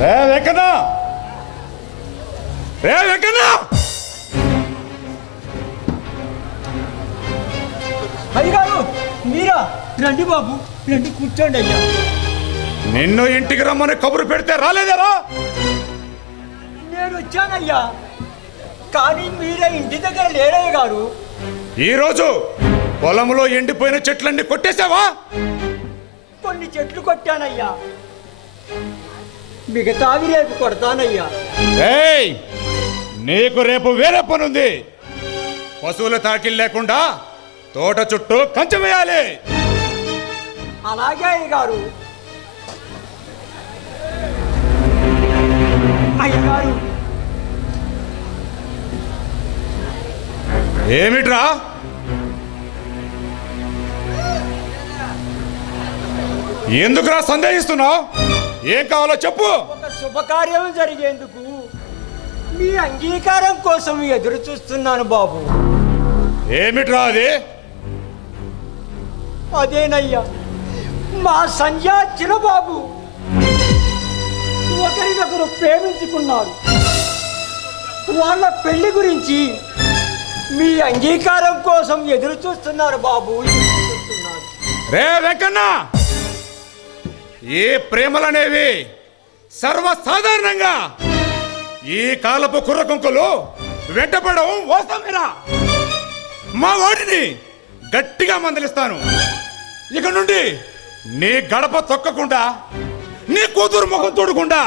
వెంకన్న వెంకన్న అయ్యగారు మీరా? రండి బాబు, రండి కూర్చోండి అయ్యా. నిన్ను ఇంటికి రమ్మని కబురు పెడితే రాలేదరా? నేను వచ్చానయ్యా, కానీ మీరే ఇంటి దగ్గర లేరయ్య గారు. ఈరోజు పొలంలో ఎండిపోయిన చెట్లన్నీ కొట్టేశావా? కొన్ని చెట్లు కొట్టానయ్యా, మిగతావి రేపు కొడతానయ్యా. ఏయ్, నీకు రేపు వేరే పనుంది. పశువుల తాకిల్ లేకుండా తోట చుట్టూ కంచె వేయాలి. అలాగే అయ్యగారు. అయ్యగారు, ఏమిట్రా? ఎందుకురా సందేహిస్తున్నావు? ఏం కావాలో చెప్పు. ఒక శుభకార్యం జరిగేందుకు మీ అంగీకారం కోసం ఎదురు చూస్తున్నాను బాబు. ఏమిట్రా అది? అదేనయ్యా, మా సంధ్యా చిరబాబు ఒకరినొకరు ప్రేమించుకున్నారు. వాళ్ళ పెళ్లి గురించి మీ అంగీకారం కోసం ఎదురు చూస్తున్నారు బాబు, ఎదురు చూస్తున్నారు. రే వెంకన్న, ఈ ప్రేమలనేవి సర్వసాధారణంగా ఈ కాలపు కుర్రకుంకులు వెంటపడడం వాస్తవమేనా? మా వాడిని గట్టిగా మందలిస్తాను. ఇక నుండి నీ గడప తొక్కకుండా, నీ కూతురు ముఖం చూడకుండా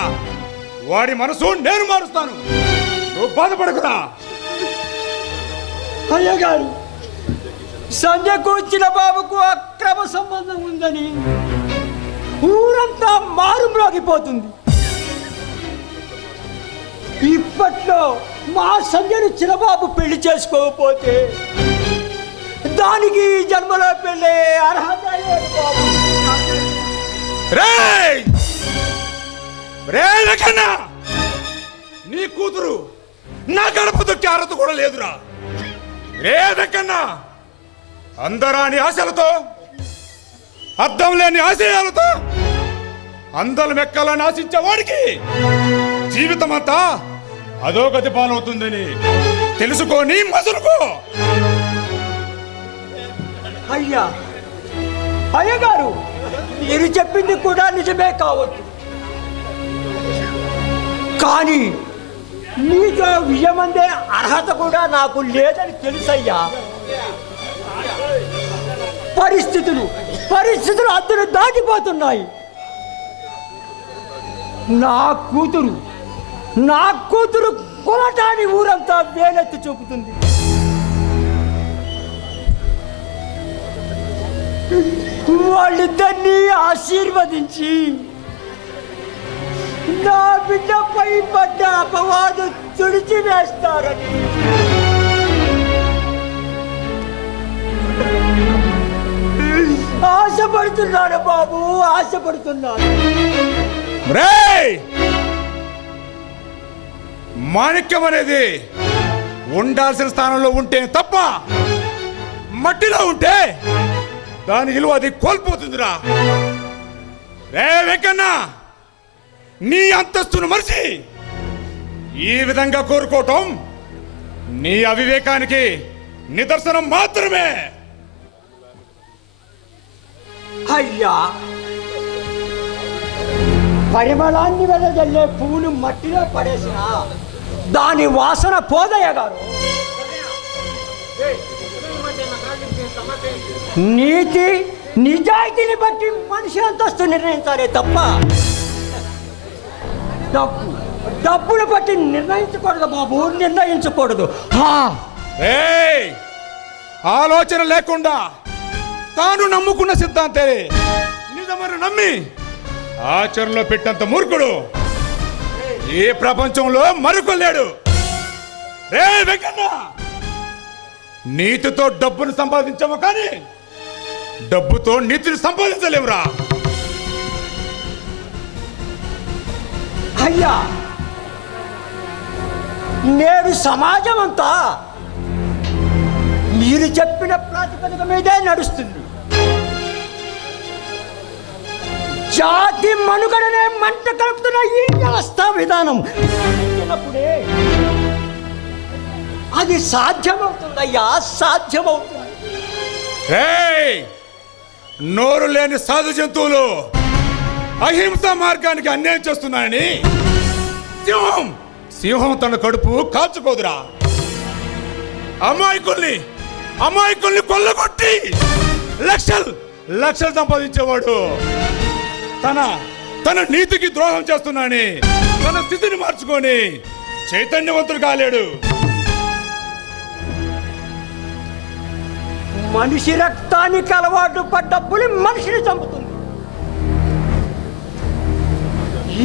వాడి మనసు నేను మారుస్తాను. నువ్వు బాధపడకురా. అయ్యగారు, సంధ్యకు వచ్చిన బాబుకు అక్రమ సంబంధం ఉందని ఊరంతా మారుమ్రోగిపోతుంది. ఇప్పట్లో మా సంధ్యను చిన్నబాబు పెళ్లి చేసుకోకపోతే దానికి జన్మలో పెళ్ళే అర్హత లేదు బాబు. నీ కూతురు నా గడప దొక్కే అర్హత కూడా లేదురా. రే వెంకన్న, అందరాని ఆశలతో, అర్థం లేని ఆశయాలతో అందలు మెక్కాలని ఆశించే వాడికి జీవితం అంతా అధోగతి పాలవుతుందని తెలుసుకోని మసులుకో. అయ్యా, అయ్యగారు, మీరు చెప్పింది కూడా నిజమే కావచ్చు, కానీ మీతో విజయమందే అర్హత కూడా నాకు లేదని తెలుసయ్యా. పరిస్థితులు అద్దరు దాటిపోతున్నాయి. నా కూతురు కొనటాన్ని ఊరంతా వేలెత్తి చూపుతుంది. వాళ్ళిద్దరినీ ఆశీర్వదించి నా బిడ్డపై పడ్డ అపవాదు తుడిచివేస్తారని ఆశపడుతున్నాను బాబు, ఆశపడుతున్నాను. మాణిక్యం అనేది ఉండాల్సిన స్థానంలో ఉంటే తప్ప మట్టిలో ఉంటే దాని విలువ అది కోల్పోతుందిరా. రే వెంకన్న, నీ అంతస్తును మరిచి ఈ విధంగా కోరుకోవటం నీ అవివేకానికి నిదర్శనం మాత్రమే. అయ్యా, పరిమళాన్ని వెదజల్లే పువ్వును మట్టిలో పడేసిన దాని వాసన పోదయ్య గారు. నీతి నిజాయితీని బట్టి మనిషి అంతస్తు నిర్ణయించాలే తప్ప డబ్బును బట్టి నిర్ణయించకూడదు బాబు, నిర్ణయించకూడదు. ఆలోచన లేకుండా తాను నమ్ముకున్న సిద్ధాంతే నిజమని నమ్మి ఆచరణలో పెట్టంత మూర్ఖుడు ఈ ప్రపంచంలో మరొకలేడు. రే వెంకన్న, నీతితో డబ్బును సంపాదించాము కానీ డబ్బుతో నీతిని సంపాదించలేమురా. అయ్యా, నేడు సమాజం అంతా మీరు చెప్పిన ప్రాతిపదిక మీదే నడుస్తుంది. జాతి మనుగడనే మంట కలుపుతున్న ఈ వ్యవస్థ విధానం గ్రహించినప్పుడే అది సాధ్యమవుతుందయ్యా, సాధ్యమవుతుంది. ఏయ్! నోరు లేని సాధు జంతువులు అహింస మార్గానికి అన్యాయం చేస్తున్నాయని సింహం సింహం తన కడుపు కాల్చుకోదురా. అమాయకుల్ని కొల్లగొట్టి లక్షలు సంపాదించేవాడు తన నీతికి ద్రోహం చేస్తున్నాని తన స్థితిని మార్చుకొని చైతన్యవంతుడు కాలేడు. మనిషి రక్తానికి అలవాటు పడ్డ పులి మనిషిని చంపుతుంది.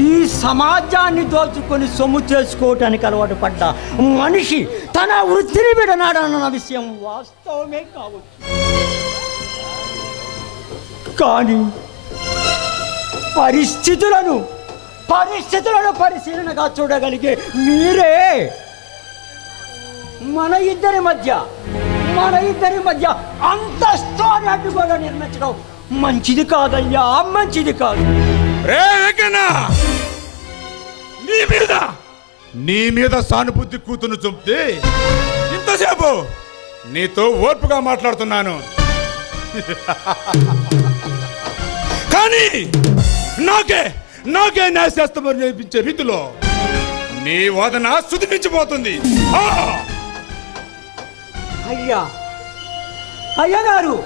ఈ సమాజాన్ని దోచుకొని సొమ్ము చేసుకోవటానికి అలవాటు పడ్డ మనిషి తన వృత్తిని విడనాడన్న విషయం వాస్తవమే కావచ్చు. కానీ పరిస్థితులను పరిశీలనగా చూడగలిగే మీరే మన ఇద్దరి మధ్య అంతస్తు అని అడ్డుగోడ నిర్మించడం మంచిది కాదయ్యా, మంచిది కాదు. నీ మీద సానుభూతి కూతురు చూపితే ఇంతసేపు నీతో ఓర్పుగా మాట్లాడుతున్నాను. కానీ నాకే న్యాయశాస్త్రం నేర్పించే రీతిలో నీ వాదన శుద్ధించిపోతుంది. అయ్యగారు,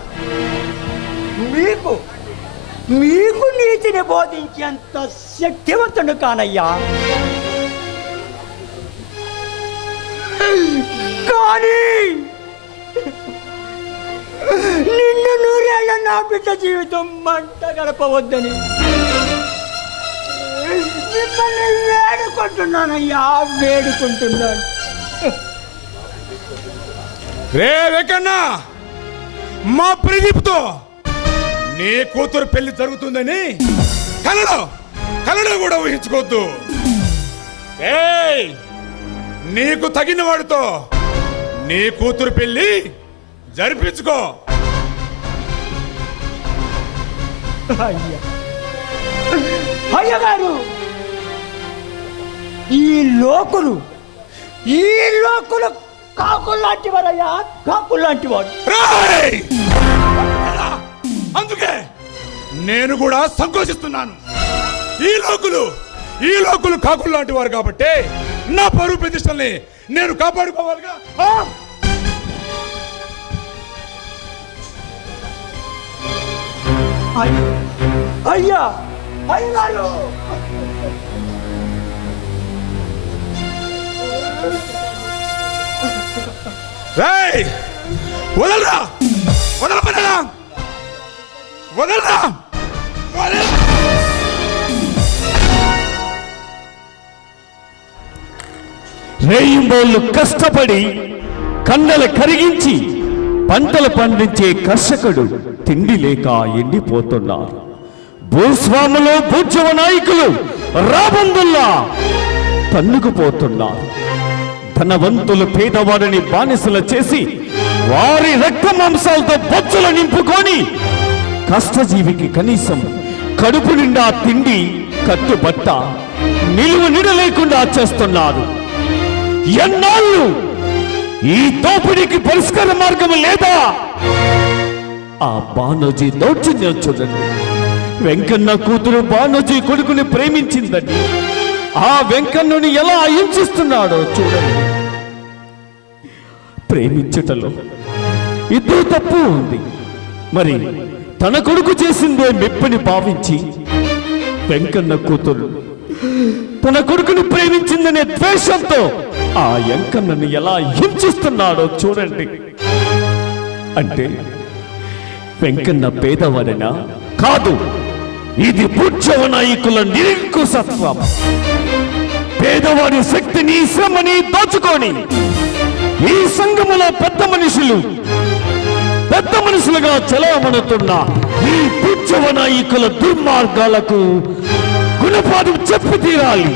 మీకు నీతిని బోధించేంత శక్తివంతుడు కానయ్యా. కానీ నిన్ను నూరేళ్ల నా బిడ్డ జీవితం మంట గడపవద్దని మిమ్మల్ని వేడుకుంటున్నానయ్యా, వేడుకుంటున్నాను. రే వెంకన్నా, మా ప్రదీప్తో నీ కూతురు పెళ్లి జరుగుతుందని కలలో కూడా ఊహించుకోవద్దు. ఏయ్, నీకు తగిన వాడితో నీ కూతురు పెళ్లి జరిపించుకో. అయ్యగారు, ఈ లోకులు కాకుల్లాంటి వారయ్యా, కాకుల్లాంటి వాడు. అందుకే నేను కూడా సంకోచిస్తున్నాను. ఈ లోకులు కాకుల్లాంటి వారు కాబట్టి నా పరువు ప్రతిష్టల్ని నేను కాపాడుకోవాలిగా. అయ్యా, అయ్యగారు, వదలరా. రేయింబోళ్ళు కష్టపడి కండలు కరిగించి పంటలు పండించే కర్షకుడు తిండి లేక ఎండిపోతున్నారు. భూస్వాములు భూజవ నాయకులు రాబందుల్లా తన్నుకుపోతున్నారు. ధనవంతులు పేదవారిని బానిసలు చేసి వారి రక్త మాంసాలతో బొచ్చులు నింపుకొని కష్టజీవికి కనీసం కడుపు నిండా తిండి కట్టుబట్ట నిలువ నిడ లేకుండా చేస్తున్నారు. ఎన్నాళ్ళు ఈ దోపిడీకి పరిష్కార మార్గం లేదా? ఆ బానోజీ దౌర్జన్యం చూడండి. వెంకన్న కూతురు బానోజీ కొడుకుని ప్రేమించిందండి. ఆ వెంకన్నని ఎలా హింసిస్తున్నాడో చూడండి. ప్రేమించుటలో ఇద్దరు తప్పు ఉంది. మరి తన కొడుకు చేసిందే మెప్పని భావించి వెంకన్న కూతురు తన కొడుకుని ప్రేమించిందనే ద్వేషంతో ఆ వెంకన్నని ఎలా హింసిస్తున్నాడో చూడండి. అంటే వెంకన్న పేదవాడనా? కాదు, ఇది భూజవ నాయకుల నిరంకుశత్వం. పేదవాడి శక్తిని శ్రమని దోచుకొని ఈ సంఘములో పెద్ద మనుషులుగా చలామణుతున్న ఈ భూజవ నాయకుల దుర్మార్గాలకు గుణపాఠం చెప్పి తీరాలి.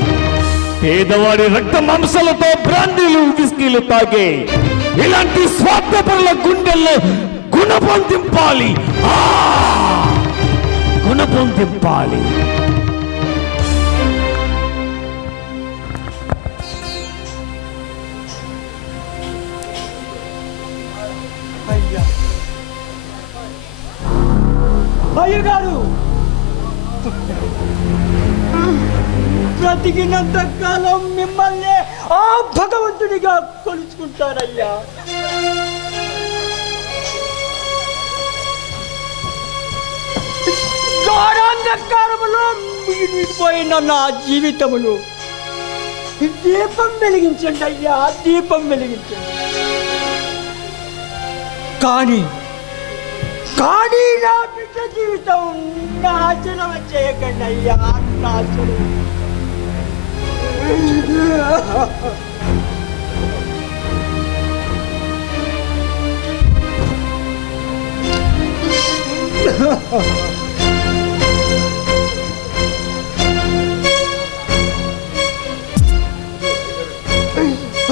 పేదవాడి రక్త మాంసాలతో బ్రాండీలు విస్కీలు తాగే ఇలాంటి స్వార్థపరుల గుండెల్లో గుణపొందింపాలి. బ్రతికినంత కాలం మిమ్మల్ని ఆ భగవంతుడిగా కొలుచుకుంటానయ్యా. గాఢాంధకారములో మిగిలిపోయిన నా జీవితములు దీపం వెలిగించండి అయ్యా, దీపం వెలిగించండి. కానీ నా బిడ్డ జీవితం నాశనం చేయకండి అయ్యా, నాశనం.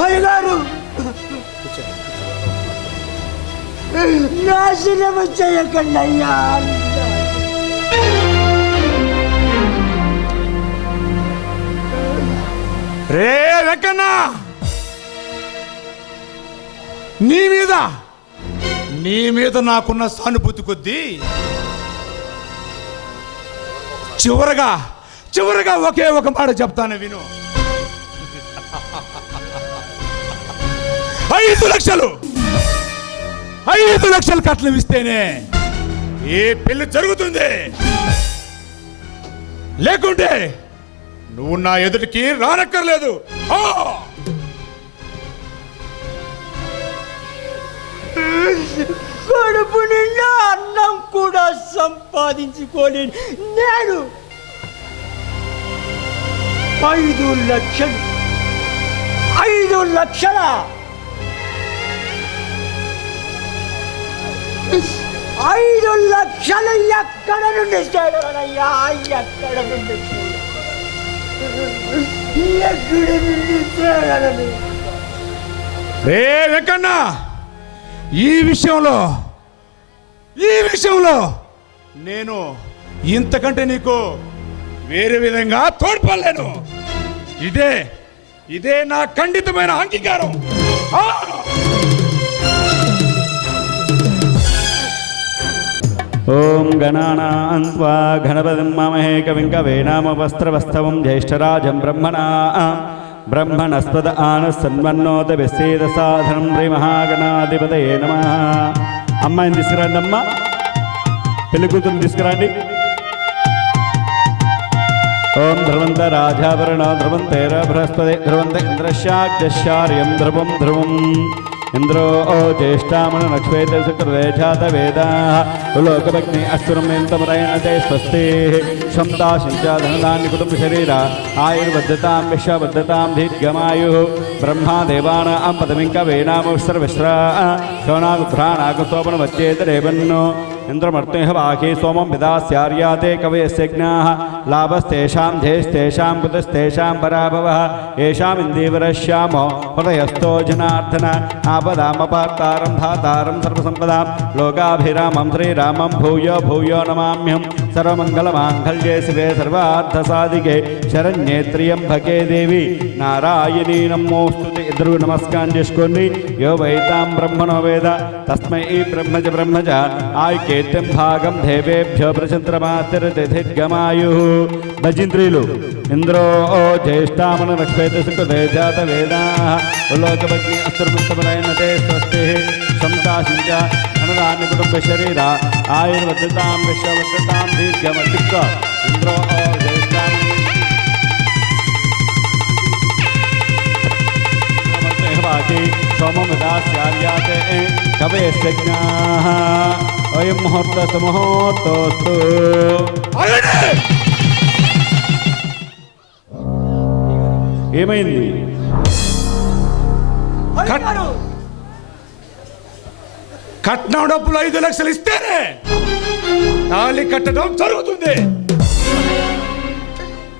అయ్యగారు, నాశనం చేయకండి అయ్యా. రే వెంకన్న, నీ మీద నాకున్న సానుభూతి కొద్దీ చివరగా ఒకే ఒక మాట చెప్తాను, విను. 5 లక్షలు కట్నం ఇస్తేనే ఏ పెళ్లి జరుగుతుంది, లేకుంటే నువ్వు నా ఎదుటికి రానక్కర్లేదు. కడుపు నిండా అన్నం కూడా సంపాదించుకోని నేను 5 లక్షలు 5 లక్షల 5 లక్షలు ఎక్కడ నుండి చేయడమయ్యా, ఎక్కడ నుండి చేయడని. రే వెంకన్న, ఈ విషయంలో నేను ఇంతకంటే నీకు వేరే విధంగా తోడ్పడలేను. ఇదే నా ఖండితమైన అంగీకారం. ఓం గణానాన్వా గణపతిం మమహే కవిం కవీనాముపస్త్రవస్తవం జ్యేష్ఠరాజం బ్రహ్మణస్పద ఆనసన్మన్నోత విశ్వేద సాధనం శ్రీ మహాగణాధిపతయే నమః. అమ్మాయిని తీసుకురండి, అమ్మ పెళ్లి కూతురుని తీసుకురండి. ఓం ధ్రువంత రాజాభరణ ధ్రువంతేర బృహస్పతి ధ్రువంత ఇంద్రశాగ్రశార్యం ధ్రువం ధ్రువం ఇంద్రో జ్యేష్ఠామను నక్ష్వేత శుక్రవేజాత వేదా లోకభగ్ని అస్తురమేంతమరయణతే స్వస్తి క్షంతాశించాధనదాన్ని కుటుంబ శరీర ఆయుర్బద్ధతాం విశ్వబద్ధతాం దీర్ఘమాయు బ్రహ్మా దేవానాం పదమింక వేణామోత్సరవిశ్రా శోనాగుఘ్రాణాగసోపన వచ్చేతరేవన్నో ఇంద్రమర్తేహ వాహే సోమం విదాస్యార్యాతే కవయస్యజ్ఞాః లాభస్తేషాం ధేస్తేషాం కుతస్తేషాం పరాభవః ఏషాం ఇందీవరశ్యామో హృదయస్థో జనార్దన ఆపదామపార్తారం ధాతారం సర్వసంపదాం లోకాభిరామం శ్రీరామం భూయో భూయో నమామ్యం సర్వమంగళమాంగళ్యే శివే సర్వార్థసాధికే శరణ్యే త్ర్యంబకే దేవి నారాయణీ నమోస్తుతే. ఇద్దరు నమస్కారం చేసుకోండి. యో వైతాం బ్రహ్మణో వేద తస్మై బ్రహ్మజ ఆయుకేత్యం భాగం దేవేభ్యో ప్రచంద్రమాతిర్దిధిర్గమాయు. భజింద్రియులు ఇంద్రో జ్యేష్ఠామను లక్ష్మేత సుఖదేజాత వేదా లోకభగ్ని అస్త్రముత్తమరైనతే స్వస్తి సంతాశించ ధనదాన్ని కుటుంబ శరీర ఆయుర్వద్ధతాం విశ్వవద్ధతాం దీర్ఘమతిక్క. ఇంద్రో జ్యేష్ఠామీ సోమం విదాస్యార్యాతే కవయస్యజ్ఞాః. అయం ముహూర్త సుముహూర్తోస్తు. ఏమైంది? అయ్యగారు, కట్నం డబ్బులు 5 లక్షలు ఇస్తేనే తాళి కట్టడం జరుగుతుంది.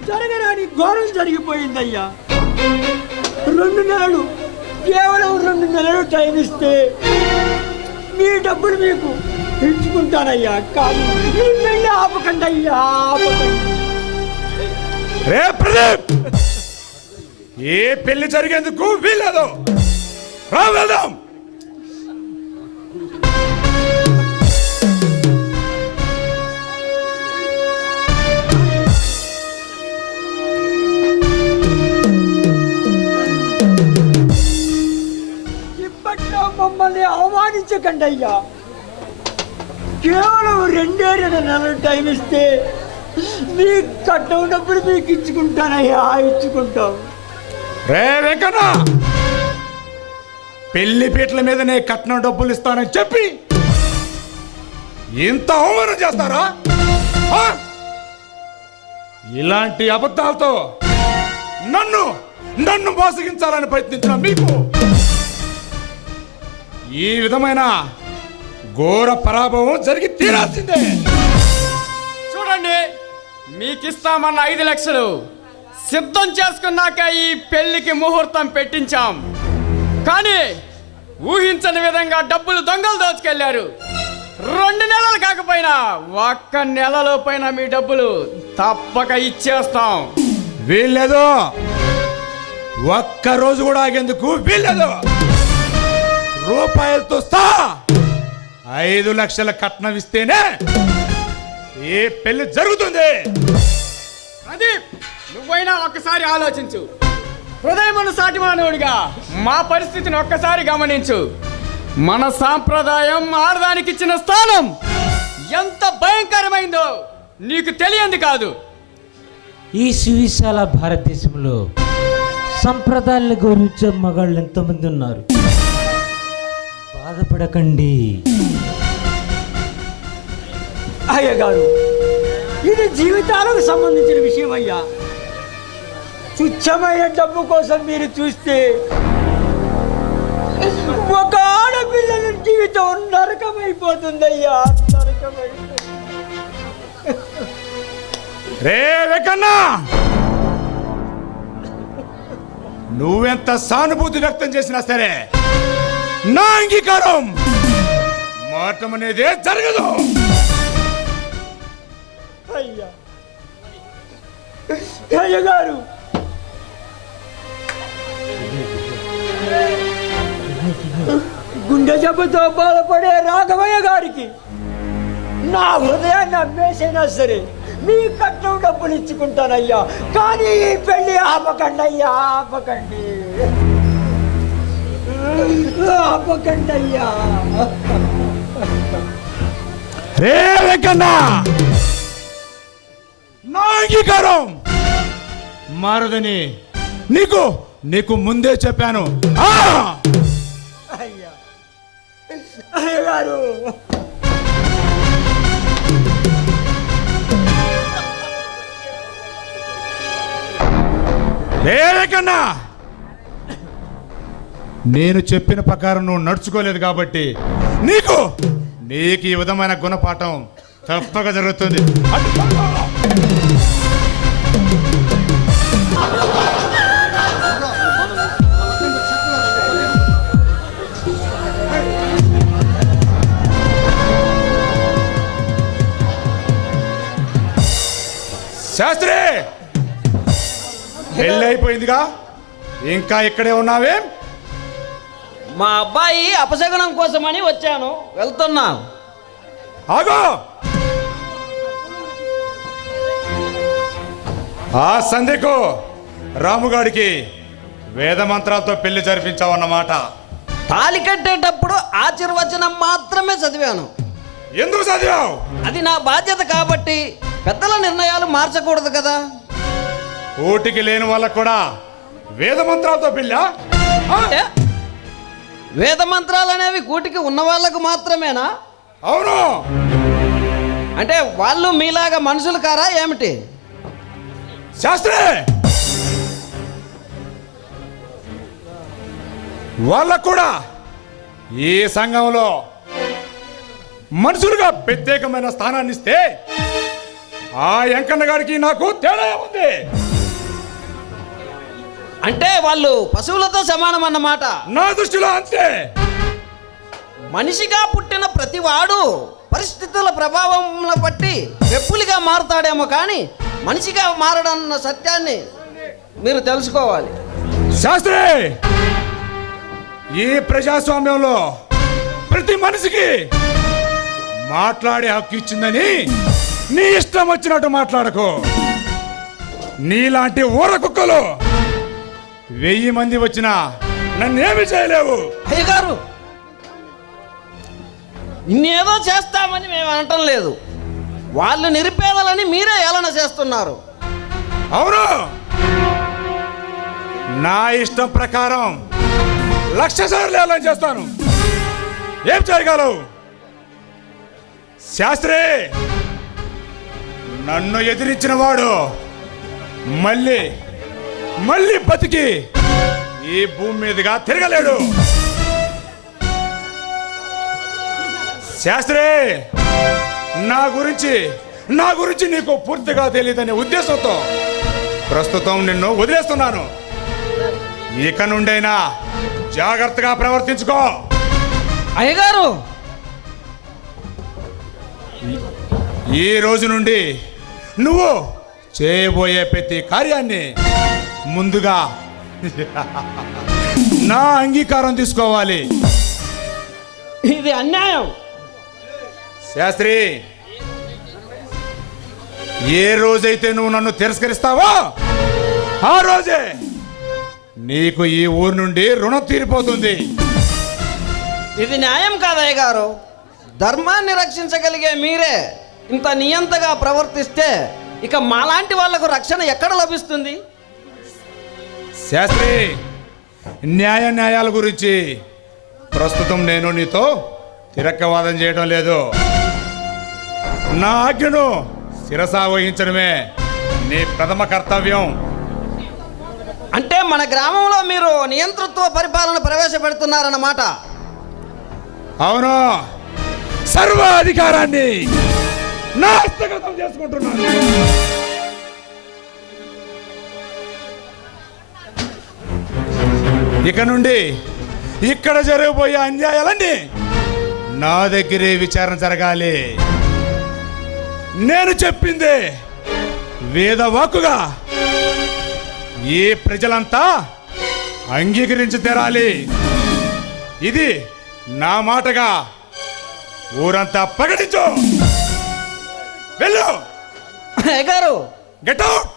జరగరాని ఘోరం జరిగిపోయిందయ్యా. 2 నెలలు, కేవలం 2 నెలలు టైం ఇస్తే మీ డబ్బులు మీకు ఇచ్చుకుంటానయ్యా. కానీ మీ పెళ్ళి ఆపకండి అయ్యా, ఆపకండి. రే ప్రదీప్, ఏ పెళ్లి జరిగేందుకు వీల్లేదు. రా వెళ్దాం. ఆలోచించకండి అయ్యా. కేవలం 2 నెలలు టైం ఇస్తే మీ కట్నం డబ్బులు మీకు ఇచ్చుకుంటానయ్యా, ఇచ్చుకుంటాం. రే వెంకన్న, పెళ్లి పీటల మీదనే కట్నం డబ్బులు ఇస్తానని చెప్పి ఇంత అవమానం చేస్తారా? ఆ? ఇలాంటి అబద్ధాలతో నన్ను మోసగించాలని ప్రయత్నించిన మీకు ఈ విధమైన ఘోర పరాభవం జరిగి తీరాల్సిందే. చూడండి, మీకిస్తామన్న 5 లక్షలు సిద్ధం చేసుకున్నాక ఈ పెళ్లికి ముహూర్తం పెట్టించాం. కానీ ఊహించని విధంగా డబ్బులు దొంగలు దోచుకెళ్లారు. 2 నెలలు కాకపోయినా 1 నెలలో పైన మీ డబ్బులు తప్పక ఇచ్చేస్తాం. వీల్లేదు, ఒక్క రోజు కూడా ఆగేందుకు వీల్లేదు. రూపాయలతో సహా 5 లక్షల కట్నం ఇస్తేనే ఈ పెళ్లి జరుగుతుంది. ప్రదీప్, నువ్వైనా ఒక్కసారి ఆలోచించు. హృదయమును సాటి మానవుడిగా మా పరిస్థితిని ఒక్కసారి గమనించు. మన సాంప్రదాయం ఆడదానికి ఇచ్చిన స్థానం ఎంత భయంకరమైందో నీకు తెలియంది కాదు. ఈ సువిశాల భారతదేశంలో సంప్రదాయాలను గౌరవించే మగాళ్ళు ఎంతోమంది ఉన్నారు. బాధపడకండి అయ్యగారు, ఇది జీవితాలకు సంబంధించిన విషయం అయ్యా. తుచ్చమైన డబ్బు కోసం మీరు చూస్తే ఒక ఆడపిల్లల జీవితం నరకమైపోతుందయ్యా, నరకమైపోతుంది. రే వెంకన్నా, నువ్వెంత సానుభూతి వ్యక్తం చేసినా సరే నా అంగీకారం మాటం అనేదే జరగదు. అయ్యా, అయ్యగారు, గుండె జబ్బుతో బాధపడే రాఘవయ్య గారికి నా హృదయాన్ని అమ్మేసైనా సరే మీ కట్నం డబ్బులు ఇచ్చుకుంటానయ్యా. కానీ ఈ పెళ్లి ఆపకండి అయ్యా, ఆపకండి, ఆపకండి అయ్యా. రే వెంకన్నా, నా అంగీకారం మారదని నీకు ముందే చెప్పాను. అయ్యా, అయ్యగారు, లేకన్నా నేను చెప్పిన ప్రకారం నువ్వు నడుచుకోలేదు కాబట్టి నీకు ఈ విధమైన గుణపాఠం తప్పక జరుగుతుంది. శాస్త్రి, పెళ్ళి అయిపోయిందిగా, ఇంకా ఇక్కడే ఉన్నావే? మా అబ్బాయి అపశగనం కోసమని వచ్చాను, వెళ్తున్నాను. ఆగో, ఆ సంధ్యకు రాముగాడికి వేద మంత్రాలతో పెళ్లి జరిపించావన్నమాట. తాళి కట్టేటప్పుడు ఆశీర్వచనం మాత్రమే చదివాను. ఎందుకు చదివావు? అది నా బాధ్యత కాబట్టి పెద్దల నిర్ణయాలు మార్చకూడదు కదా. ఓటికి లేని వాళ్ళకు కూడా వేద మంత్రాలతో పెళ్ళా? అంటే వేద మంత్రాలు అనేవి కూటికి ఉన్న వాళ్ళకు మాత్రమేనా? అవును. అంటే వాళ్ళు మీలాగా మనుషులు కారా ఏమిటి? శాస్త్రి, వాళ్ళకు కూడా ఈ సంఘంలో మనుషులుగా ప్రత్యేకమైన స్థానాన్ని ఇస్తే ఆ వెంకన్న గారికి నాకు తేడా ఉంది. అంటే వాళ్ళు పశువులతో సమానం అన్నమాట. నా దృష్టిలో అంతే. మనిషిగా పుట్టిన ప్రతివాడు పరిస్థితుల ప్రభావంలో బట్టి వెప్పులిగా మారుతాడేమో కానీ మనిషిగా మారడన్న సత్యాన్ని మీరు తెలుసుకోవాలి. శాస్త్రి, ఈ ప్రజాస్వామ్యంలో ప్రతి మనిషికి మాట్లాడే హక్కు ఇచ్చిందని నీ ఇష్టం వచ్చినట్టు మాట్లాడకు. నీలాంటి ఊర కుక్కలు 1000 మంది వచ్చినా నన్నేమి చేయలేవు. అయ్యగారు, ఇన్నేదో చేస్తామని మేము అనటం లేదు. వాళ్ళు నిరుపేదలని మీరే ఏలన చేస్తున్నారు. అవును, నా ఇష్టం ప్రకారం 1,00,000 సార్లు ఏలం చేస్తాను. ఏం చేయగలవు? శాస్త్రి, నన్ను ఎదిరించిన వాడు మళ్ళీ బతికి ఈ భూమి మీదుగా తిరగలేడు. శాస్త్రి, నా గురించి నీకు పూర్తిగా తెలియదనే ఉద్దేశంతో ప్రస్తుతం నిన్ను వదిలేస్తున్నాను. ఇక నుండైనా జాగ్రత్తగా ప్రవర్తించుకో. అయ్యగారు, ఈ రోజు నుండి నువ్వు చేయబోయే ప్రతి కార్యాన్ని ముందుగా నా అంగీకారం తీసుకోవాలి. ఇది అన్యాయం. శాస్త్రి, ఏ రోజైతే నువ్వు నన్ను తిరస్కరిస్తావో ఆ రోజే నీకు ఈ ఊరు నుండి రుణం తీరిపోతుంది. ఇది న్యాయం కాదయ్య గారు. ధర్మాన్ని రక్షించగలిగే మీరే ఇంత నియంతగా ప్రవర్తిస్తే ఇక మాలాంటి వాళ్లకు రక్షణ ఎక్కడ లభిస్తుంది? శాస్త్రి, న్యాయాల గురించి ప్రస్తుతం నేను నీతో తిరక్కవాదం చేయడం లేదు. నా ఆజ్ఞను శిరసా వహించడమే నీ ప్రథమ కర్తవ్యం. అంటే మన గ్రామంలో మీరు నియంతృత్వ పరిపాలన ప్రవేశపెడుతున్నారన్నమాట. అవును, సర్వ అధికారాన్ని నా హస్తగతం చేసుకుంటున్నాను. ఇక నుండి ఇక్కడ జరగబోయే అన్యాయాలన్నీ నా దగ్గరే విచారణ జరగాలి. నేను చెప్పిందే వేదవాక్కుగా ఈ ప్రజలంతా అంగీకరించి తెరాలి. ఇది నా మాటగా ఊరంతా ప్రకటించు. వెళ్ళు. గారు, గెట్ అవుట్.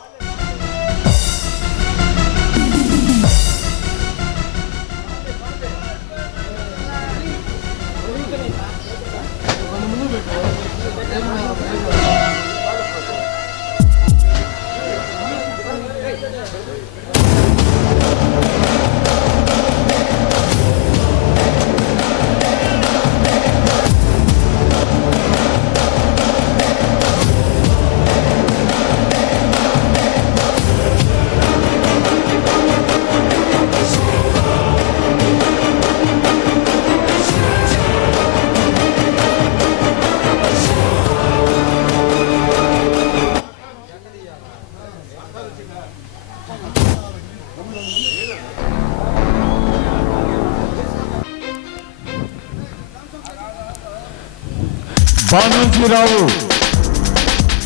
బాణోజీరావు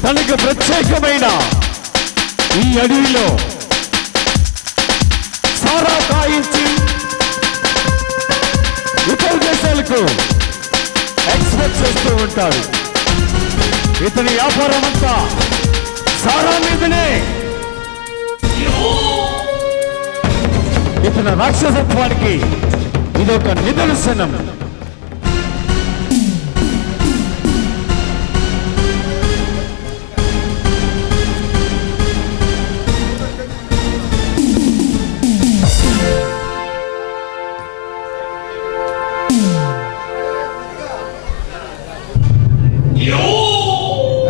తనకు ప్రత్యేకమైన ఈ అడవిలో సారా కాయించి ఇతర దేశాలకు ఎక్స్పోర్ట్ చేస్తూ ఉంటాడు. ఇతని వ్యాపారం అంతా సారా మీదనే. ఇతని రాక్షసత్వానికి ఇదొక నిదర్శనం.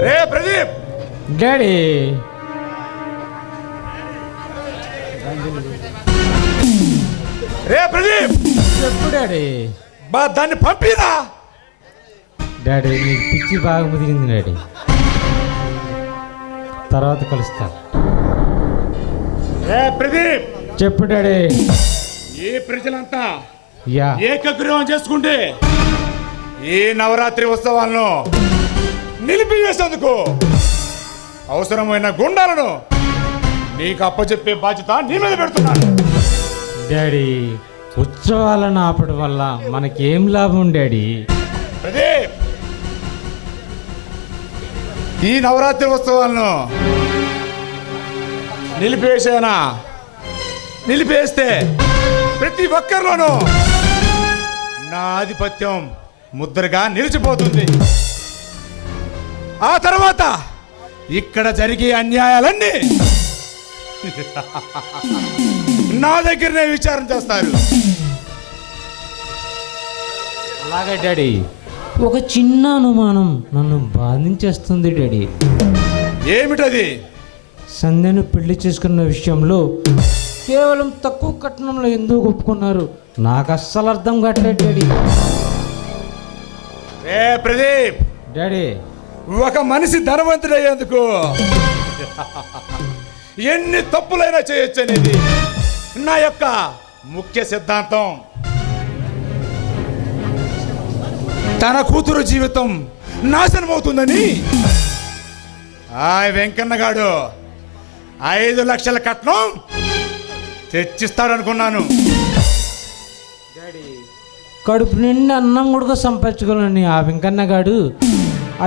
రే ప్రదీప్, డాడీ, రే ప్రదీప్, చెప్పు డాడీ. దాన్ని పంపిరా. డాడీ, నీకు పిచ్చి బాగా ముదిరింది డాడీ. తర్వాత కలుస్తా. రే ప్రదీప్, చెప్పు డాడీ. ఈ ప్రజలంతా యా, ఏకగ్రీవం చేసుకుంటే ఈ నవరాత్రి ఉత్సవాలను నిలిపివేసేందుకు అవసరమైన గుండాలను నీకు అప్పచెప్పే బాధ్యత నీ మీద పెడుతున్నాను. డాడీ, ఉత్సవాలను ఆపడం వల్ల మనకేం లాభం డాడీ? ప్రదీప్, ఈ నవరాత్రి ఉత్సవాలను నిలిపేస్తే ప్రతి ఒక్కరిలోనూ నా ఆధిపత్యం ముద్రగా నిలిచిపోతుంది. ఆ తర్వాత ఇక్కడ జరిగే అన్యాయాలన్నీ నా దగ్గరనే విచారణ చేస్తారు. అలాగే డాడీ. ఒక చిన్న అనుమానం నన్ను బాధించేస్తుంది డాడీ. ఏమిటది? సంధ్యను పెళ్లి చేసుకున్న విషయంలో కేవలం తక్కువ కట్నంలో ఎందుకు ఒప్పుకున్నారు నాకు అస్సలు అర్థం కావట్లేదు డాడీ. రే ప్రదీప్, డాడీ ఒక మనిషి ధనవంతుడయ్యేందుకు ఎన్ని తప్పులైనా చేయొచ్చు అనేది నా యొక్క ముఖ్య సిద్ధాంతం. తన కూతురు జీవితం నాశనం అవుతుందని ఆ వెంకన్నగాడు 5 లక్షల కట్నం తెచ్చిస్తాడనుకున్నాను. కడుపు నిండి అన్నం కూడా సంపాదించుకోవాలని ఆ వెంకన్నగాడు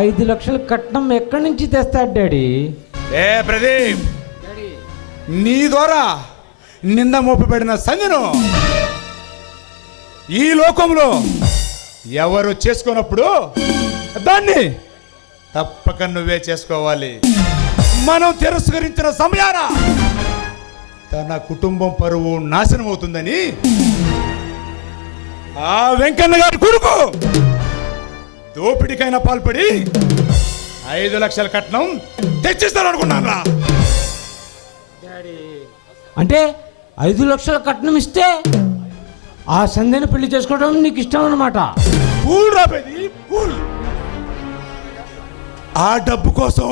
5 లక్షల కట్నం ఎక్కడి నుంచి తెస్తాడు డాడీ? ఏ ప్రదీప్, నీ ద్వారా నింద మోపబడిన సంధ్యను ఈ లోకంలో ఎవరు చేసుకున్నప్పుడు దాన్ని తప్పక నువ్వే చేసుకోవాలి. మనం తిరస్కరించిన సమయాన తన కుటుంబం పరువు నాశనం అవుతుందని ఆ వెంకన్న గారి కొడుకు దోపిడికైనా పాల్పడి 5 లక్షల కట్నం తెచ్చిస్తాననుకున్నాను రా. అంటే 5 లక్షల కట్నం ఇస్తే ఆ సంధ్యను పెళ్లి చేసుకోవడం నీకు ఇష్టం అన్నమాట? కూల్ రా ప్రదీప్, కూల్. ఆ డబ్బు కోసం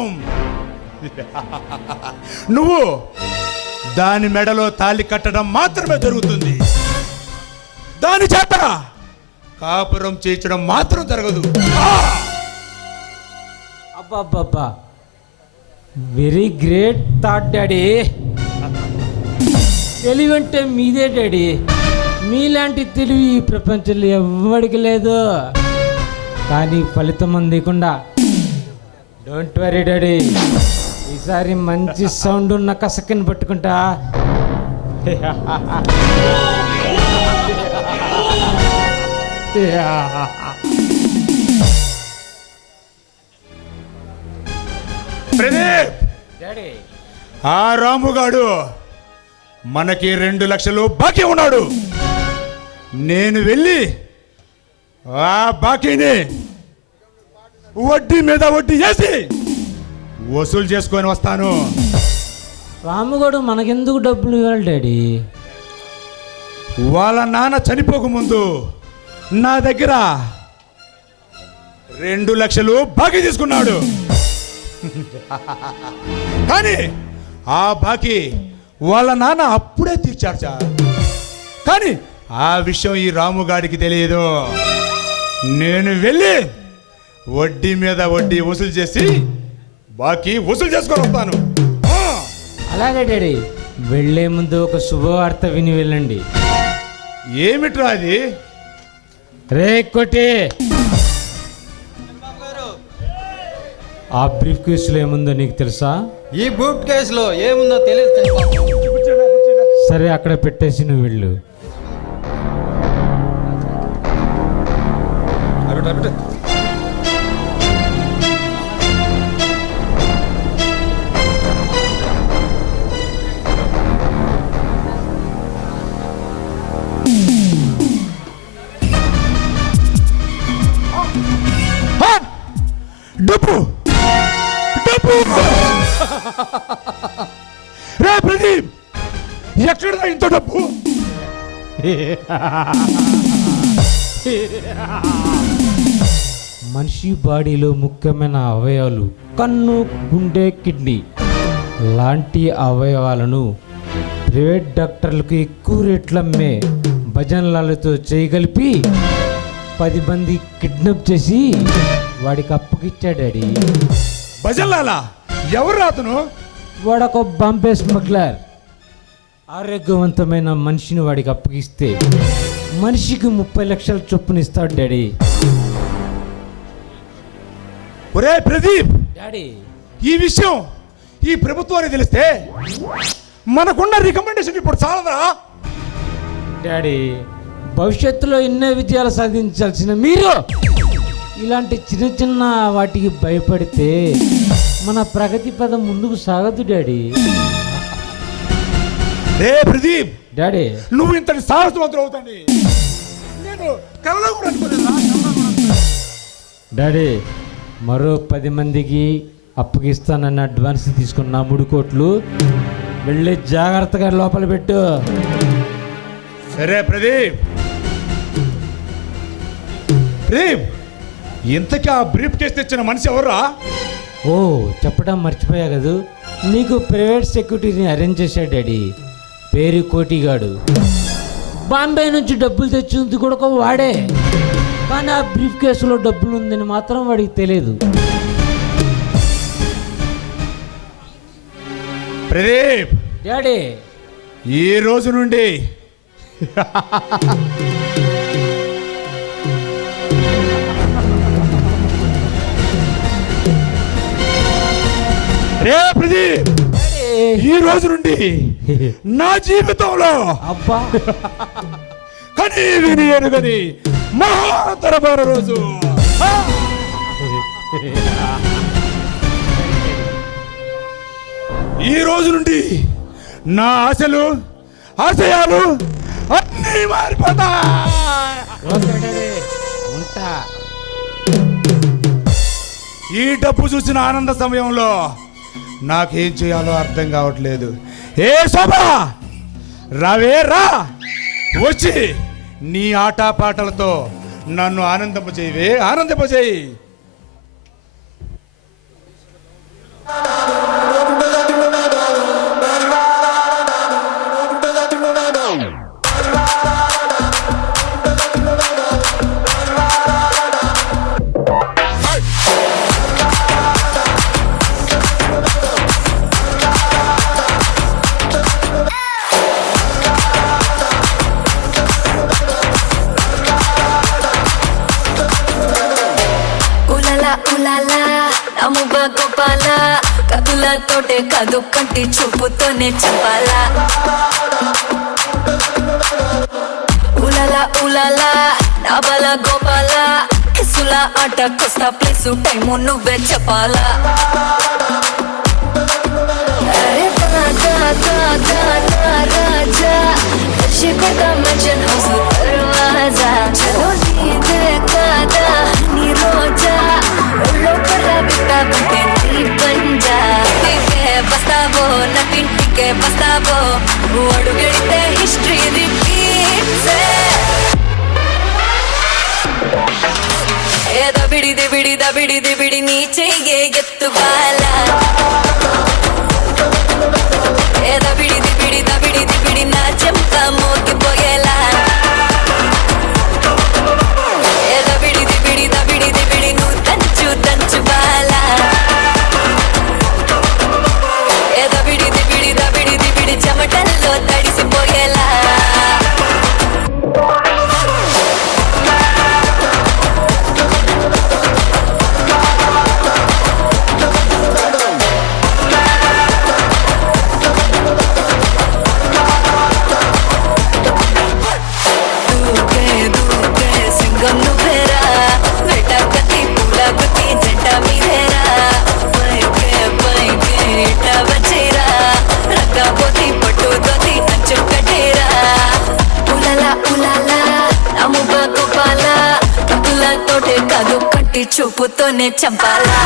నువ్వు దాని మెడలో తాళి కట్టడం మాత్రమే జరుగుతుంది. దాని చేత కాపురం చేయించడం మాత్రం జరగదు. అబ్బా వెరీ గ్రేట్ థాట్ డాడీ. తెలివంటే మీదే డాడీ. మీలాంటి తెలివి ఈ ప్రపంచంలో ఎవ్వడికి లేదు. కానీ ఫలితం అందకుండా డోంట్ వరీ డాడీ, ఈసారి మంచి సౌండ్ ఉన్న కసక్కని పట్టుకుంటా. ప్రదీప్, డాడీ ఆ రాముగాడు మనకి 2 లక్షలు బాకీ ఉన్నాడు. నేను వెళ్ళి ఆ బాకీని వడ్డీ మీద వడ్డీ చేసి వసూలు చేసుకొని వస్తాను. రాముగడు మనకెందుకు డబ్బులు ఇవ్వాలి డాడీ? వాళ్ళ నాన్న చనిపోకముందు నా దగ్గర 2 లక్షలు బాకీ తీసుకున్నాడు. కానీ ఆ బాకీ వాళ్ళ నాన్న అప్పుడే తీర్చాడు సార్. కానీ ఆ విషయం ఈ రాముగాడికి తెలియదు. నేను వెళ్ళి వడ్డీ మీద వడ్డీ వసూలు చేసి బాకీ వసూలు చేసుకొని వస్తాను. అలాగే డాడీ, వెళ్ళే ముందు ఒక శుభవార్త విని వెళ్ళండి. ఏమిట్రా అది? రే కొట్టి, ఆ బ్రీఫ్ కేసులో ఏముందో నీకు తెలుసా? ఈ బూట్ కేసులో ఏముందో తెలియదు. సరే అక్కడ పెట్టేసి నువ్వు వెళ్ళు. డబ్బు డబ్బు! రే ప్రదీప్, ఎక్కడ ఇంత డబ్బు? మనిషి బాడీలో ముఖ్యమైన అవయవాలు కన్ను, గుండె, కిడ్నీ లాంటి అవయవాలను ప్రైవేట్ డాక్టర్లకు ఎక్కువ రేట్లు అమ్మే భజనలతో చేయగలిపి 10 మంది కిడ్నాప్ చేసి వాడికి అప్పగిచ్చాడు డాడీ. భజన్లాలా? ఎవరు అతను? వాడొక బాంబే స్మగ్లర్. ఆరోగ్యవంతమైన మనిషిని వాడికి అప్పగిస్తే మనిషికి 30 లక్షల చొప్పున ఇస్తాడు డాడీ. ఒరే ప్రదీప్, డాడీ ఈ విషయం ఈ ప్రభుత్వానికి తెలిస్తే మనకున్న రికమెండేషన్ ఇప్పుడు చాలదా? డాడీ, భవిష్యత్తులో ఎన్నో విజయాలు సాధించాల్సిన మీరు ఇలాంటి చిన్న చిన్న వాటికి భయపడితే మన ప్రగతి పదం ముందుకు సాగదు డాడీ. రే ప్రదీప్, డాడీ నువ్వు ఇంతటి సాహసవంతులు అవుతాని నేను కలలో కూడా అనుకోలేదురా, కలలో కూడా అనుకోలేదు. డాడీ మరో 10 మందికి అప్పగిస్తానన్న అడ్వాన్స్ తీసుకున్న 3 కోట్లు వెళ్ళి జాగ్రత్తగా లోపల పెట్టు. సరే ప్రదీప్. ప్రదీప్, ఇంతకీ ఆ బ్రీఫ్ కేసు తెచ్చిన మనిషి ఎవర్రా? ఓ చెప్పడం మర్చిపోయా కదూ, నీకు ప్రైవేట్ సెక్యూరిటీని అరేంజ్ చేశాడు డాడీ. పేరు కోటిగాడు. బాంబే నుంచి డబ్బులు తెచ్చింది కూడా వాడే, కానీ ఆ బ్రీఫ్ కేసులో డబ్బులు ఉందని మాత్రం వాడికి తెలియదు. ప్రదీప్, డాడీ ఈ రోజు నుండి రే ప్రదీప్, ఈ రోజు నుండి నా జీవితంలో అబ్బా కనీ విని ఎరుగని మహాతరమైన రోజు. ఈ రోజు నుండి నా ఆశలు ఆశయాలు అన్నీ మారిపోతాయి. ఓకే డాడీ, ఉంటా. ఈ డబ్బు చూసిన ఆనంద సమయంలో నాకేం చేయాలో అర్థం కావట్లేదు. ఏ శోభా, రావే రా, వచ్చి నీ ఆటపాటలతో నన్ను ఆనందింపచేయవే, ఆనందింపచేయి. గోపాల కదులతోటే కదు కంటి చూపుతోనే చెప్పాలా. ఉలలా ఉలలా నాబల గోపాల కిసుల ఆట కొస్తా ప్లేసు టైము నువ్వే చెప్పాలా. అరే రాజా మంచన్ హౌస్ దర్వాజా చలో నీదే కాదా నీ రోజా ఒళ్ళో కర్ర బిట్టా బిట్టే నీ పంజా నీకే బస్తావో నటింటికే బస్తావో అడుగెడితే హిస్టరీ రిపీట్సే ఏ దబిడి బిడి నీ చెయ్యే ఎత్తువాలా ఏ దబిడి బిడి నా చెంప మోగిపోయేలా ఏ దబిడి బిడి నువ్వు దంచు బాలా ఏ దబిడి బిడి చెమటల్లో తడిసిపోయేలా చూపుతోనే చంపాలా.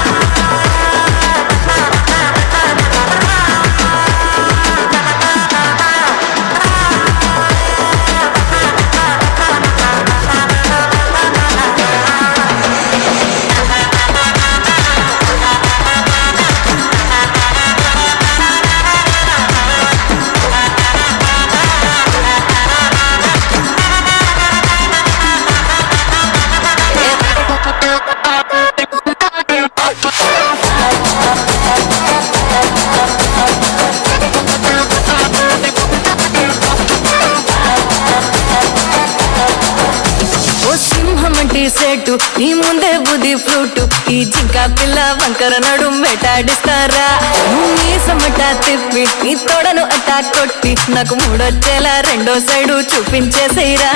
సెట్ నీ ముందే బుద్ధి ఫ్రూట్ ఈ జింక పిల్ల వంకర నడు వేటాడిస్తారా నువ్వు నీ సమట తిప్పి నీ తోడను అట్టా కొట్టి నాకు మూడొచ్చేలా రెండో సైడు చూపించేసేరా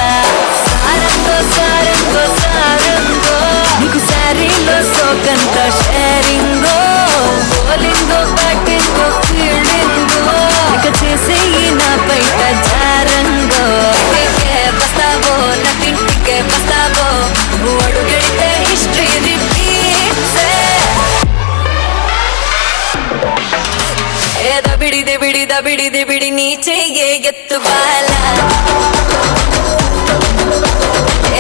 సారంగో నీకు దారిలో సోకంత షేరింగో బోలింగో బ్యాటింగో ఫీల్డింగో ఇక చేసేయి నా బయట జారంగో ఇంటికే వస్తావో నా ఇంటికే వస్తావో అడుగెడితే హిస్టరీ రిపీట్సే ఏ దబిడి బిడి నీ చెయ్యే ఎత్తు బాల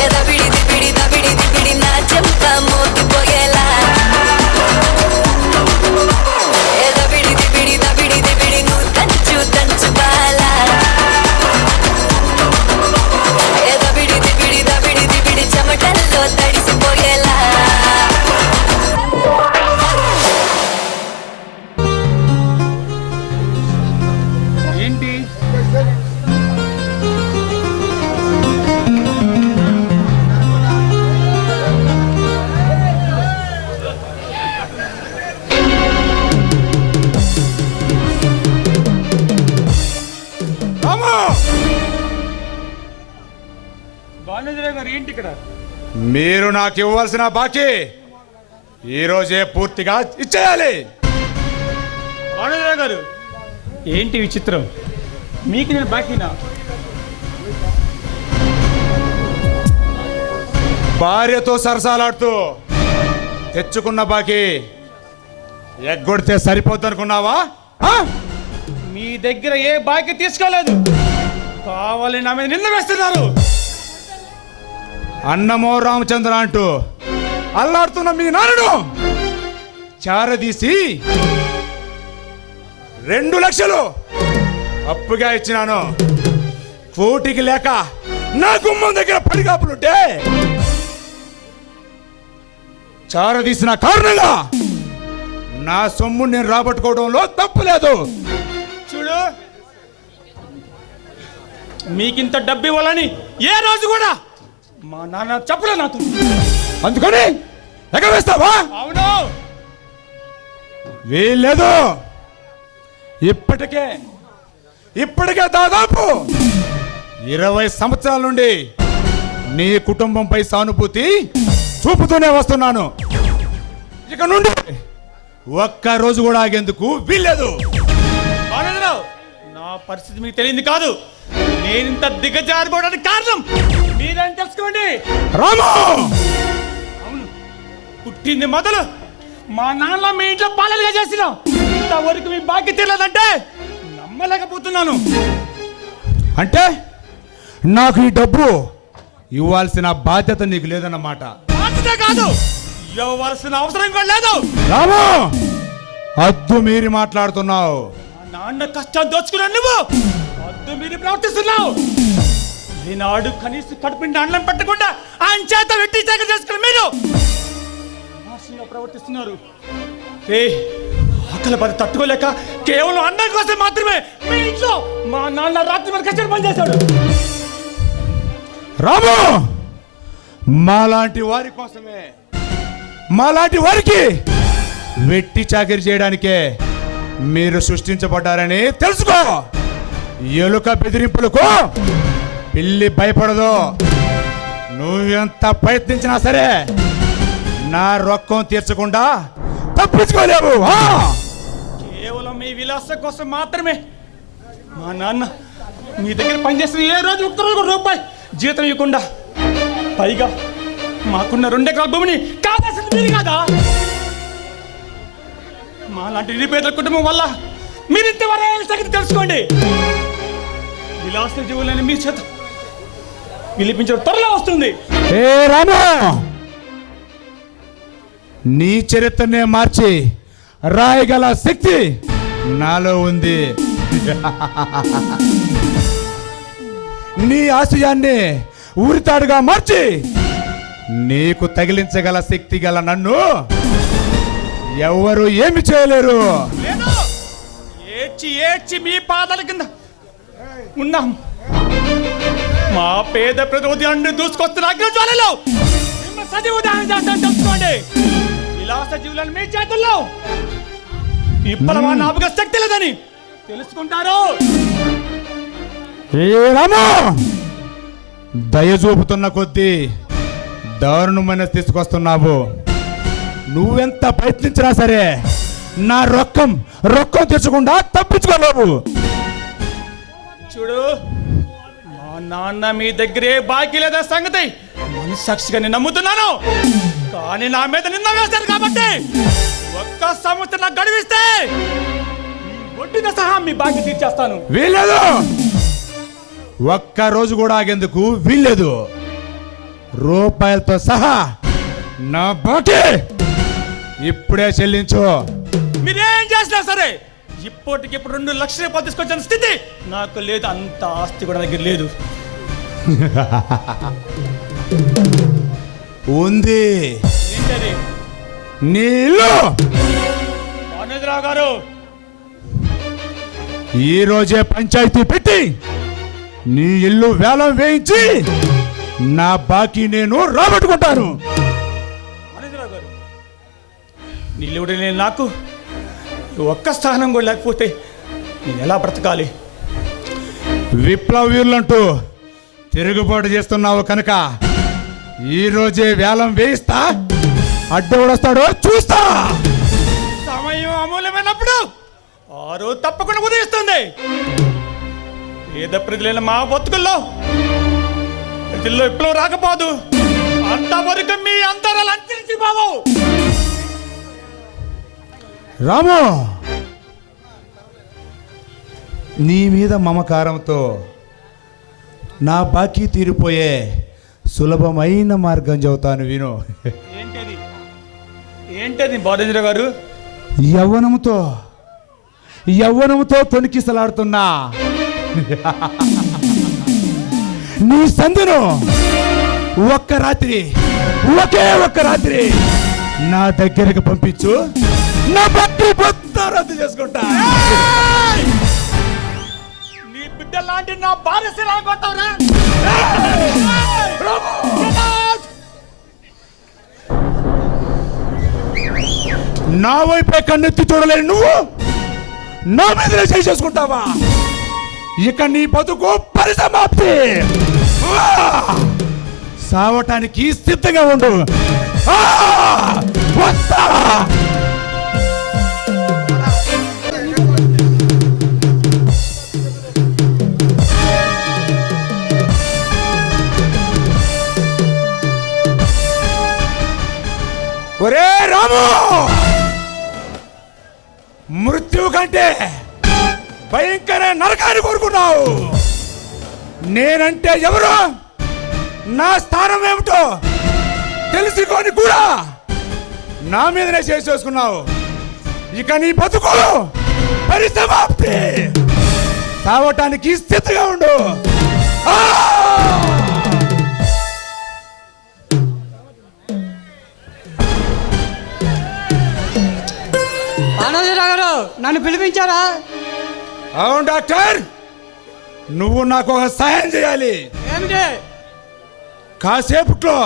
ఏ దబిడి బిడి నా చెంప మోగిపోయేలా ఏ దబిడి బిడి నువ్వు దంచు బాల ఏ దబిడి బిడి చెమటల్లో తడిసిపోయేలా ఏంటి రాము బాలేజరావు గారు ఏంటి ఇక్కడ? మీరు నాకు ఇవ్వాల్సిన బాకీ ఈరోజే పూర్తిగా ఇచ్చేయాలి. బాలేజరావు గారు ఏంటి విచిత్రం? మీకు నేను బాకీనా? భార్యతో సరసాలాడుతూ తెచ్చుకున్న బాకీ ఎగ్గొడితే సరిపోద్ది అనుకున్నావా? మీ దగ్గర ఏ బాకీ తీసుకోలేదు, కావాలని నా మీద నింద వేస్తున్నారు. అన్నమో రామచంద్ర అంటూ అల్లాడుతున్న మీ నాన్నను చారదీసి 2 లక్షలు అప్పుగా ఇచ్చినాను. కోటికి లేక నా గుమ్మం దగ్గర పడిగాపులుంటే చారదీసిన కారణంగా నా సొమ్ము నేను రాబట్టుకోవడంలో తప్పు లేదు. చూడు, మీకింత డబ్బు ఇవ్వాలని ఏ రోజు కూడా మా నాన్న చెప్పలే నాతో. అందుకని ఎగవేస్తావా? అవును, వీల్లేదు. ఇప్పటికే దాదాపు 20 సంవత్సరాల నుండి నీ కుటుంబంపై సానుభూతి చూపుతూనే వస్తున్నాను. ఇక నుండి ఒక్క రోజు కూడా ఆగేందుకు వీల్లేదు. ఆనందరావు, నా పరిస్థితి మీకు తెలియంది కాదు. నేను ఇంత దిగజారిపోవడానికి కారణం మీరేం తెలుసుకోండి. రాము, అవును, పుట్టింది మొదలు మా నాన్న మీ ఇంట్లో పాలనగా చేసిన ఇంతవరకు మీ బాకీ తీరలేదంటే నమ్మలేకపోతున్నాను. అంటే నాకు ఈ డబ్బు ఇవ్వాల్సిన బాధ్యత నీకు లేదన్నమాట. బాధ్యత కాదు, ఇవ్వవలసిన అవసరం కూడా లేదు. రాము, హద్దు మీరి మాట్లాడుతున్నావు. మా నాన్న కష్టం దోచుకున్నా నువ్వు వద్దు మీరు ప్రవర్తిస్తున్నావు. ఈనాడు కనీసం కడుపుండి అన్నం పెట్టకుండా ఆయన చేత వెట్టి చాకరీ చేసుకుని మీరు అమానుషంగా ప్రవర్తిస్తున్నారు. ఆకలి బాధ తట్టుకోలేక కేవలం అన్నం కోసం మాత్రమే మీ ఇంట్లో మా నాన్న రాత్రి మరి కష్టం పనిచేశాడు. రాము, మాలాంటి వారి కోసమే, మాలాంటి వారికి వెట్టి చాకరీ చేయడానికే మీరు సృష్టించబడ్డారని తెలుసుకో. ఎలుక బెదిరింపులకు పిల్లి భయపడదు. నువ్వెంత ప్రయత్నించినా సరే నా రొక్కం తీర్చకుండా తప్పించుకోలేవు. కేవలం మీ విలాసం కోసం మాత్రమే మా నాన్న మీ దగ్గర పనిచేసిన ఏ రోజు ఒక్క రూపాయి జీతం ఇవ్వకుండా, పైగా మాకున్న 2 ఎకరాల భూమిని కావాల్సింది మీరు కాదా? మా లాంటి నిరుపేద కుటుంబం వల్ల మీరు ఇంతవరకు సంగతి తెలుసుకోండి. విలాస జీవులని మీ చేత పిలిపించడం త్వరలో వస్తుంది. ఏ రాము, నీ చరిత్రనే మార్చి రాయగల శక్తి నాలో ఉంది. నీ ఆశయాన్ని ఊరితాడుగా మార్చి నీకు తగిలించగల శక్తి గల నన్ను ఎవరు ఏమి చేయలేరు. లేదు, ఏడ్చి మీ పాదాల కింద ఉన్నాం. మా పేద ప్రజోది అన్ని దూసుకొస్తున్న అగ్రజ్వాలలో మిమ్మల్ని సజీవ ఉదాహరణ చేస్తాను తెలుసుకోండి. విలాస జీవులను మీ చేతుల్లో ఇప్పుడు మా నాపక శక్తి లేదని తెలుసుకుంటారు. ఏ రాము, దయ చూపుతున్న కొద్దీ దారుణమైన తీసుకొస్తున్నావు. నువ్వెంత ప్రయత్నించినా సరే నా రొక్కం తెచ్చకుండా తప్పించుకోలేవు. చూడు, మా నాన్న మీ దగ్గరే బాకీ లేదా సంగతి మనసాక్షిగా నేను నమ్ముతున్నాను. కానీ నా మీద నిన్న వేస్తారు కాబట్టి ఒక్క సంవత్సరం నాకు గడివిస్తే వడ్డీతో సహా మీ బాకీ తీర్చేస్తాను. వీల్లేదు, ఒక్క రోజు కూడా ఆగేందుకు వీల్లేదు. రూపాయలతో సహా నా బాకీ ఇప్పుడే చెల్లించు. మీరేం చేసినా సరే ఇప్పటికిప్పుడు 2 లక్షల రూపాయలు తీసుకొచ్చిన స్థితి నాకు లేదు. అంత ఆస్తి కూడా దగ్గర లేదు. ఉంది, ఏంటది? నీ ఇల్లు. ఆనందరావు గారు, ఈ రోజే పంచాయతీ పెట్టి నీ ఇల్లు వేలం వేయించి నా బాకీ నేను రాబట్టుకుంటాను. ఆనందరావు గారు, నిల్లుడు నేను నాకు ఒక్క స్థానం కూడా లేకపోతే నేను ఎలా బ్రతకాలి? విప్లవ వీరులంటూ తిరుగుబాటు చేస్తున్నావు కనుక ఈ రోజే వేలం వేయిస్తా. అడ్డెవడొస్తాడో చూస్తా. సమయం అమూల్యమైనప్పుడు ఆ రోజు తప్పకుండా ఉదయిస్తుంది. పేద ప్రజలైన మా బతుకుల్లో ప్రజల్లో విప్లవం రాకపోదు. అంతవరకు మీ అంతరాలు అంతరించి బాబు. రాము, నీ మీద మమకారంతో నా బాకీ తీరిపోయే సులభమైన మార్గం చెబుతాను, విను. ఏంటది? ఏంటది బాలేంద్ర గారు? యవ్వనముతో తొణికిసలాడుతున్నా నీ సందును ఒకే ఒక్క రాత్రి నా దగ్గరికి పంపించు. నా బాకీ మొత్తం రద్దు చేసుకుంటా. నీ బిడ్డ లాంటి నా భార్య కొట్టావురా? నా వైపే కన్నెత్తి చూడలేని నువ్వు నా మీద చేసుకుంటావా? ఇక నీ బతుకు పరిసమాప్తి. సావటానికి సిద్ధంగా ఉండు. వస్తా. ఒరే రాము, మృత్యువు కంటే భయంకర నరకాన్ని కోరుకున్నావు. నేనంటే ఎవరు, నా స్థానం ఏమిటో తెలుసుకొని కూడా నా మీదనే చేసుకున్నావు. ఇక నీ బతుకు పరిసమాప్తి. తావటానికి స్థితిగా ఉండు. ఆనందరావు గారు, నన్ను పిలిపించారా? అవును డాక్టర్, నువ్వు నాకు ఒక సహాయం చేయాలి. ఏమిటి? కాసేపట్లో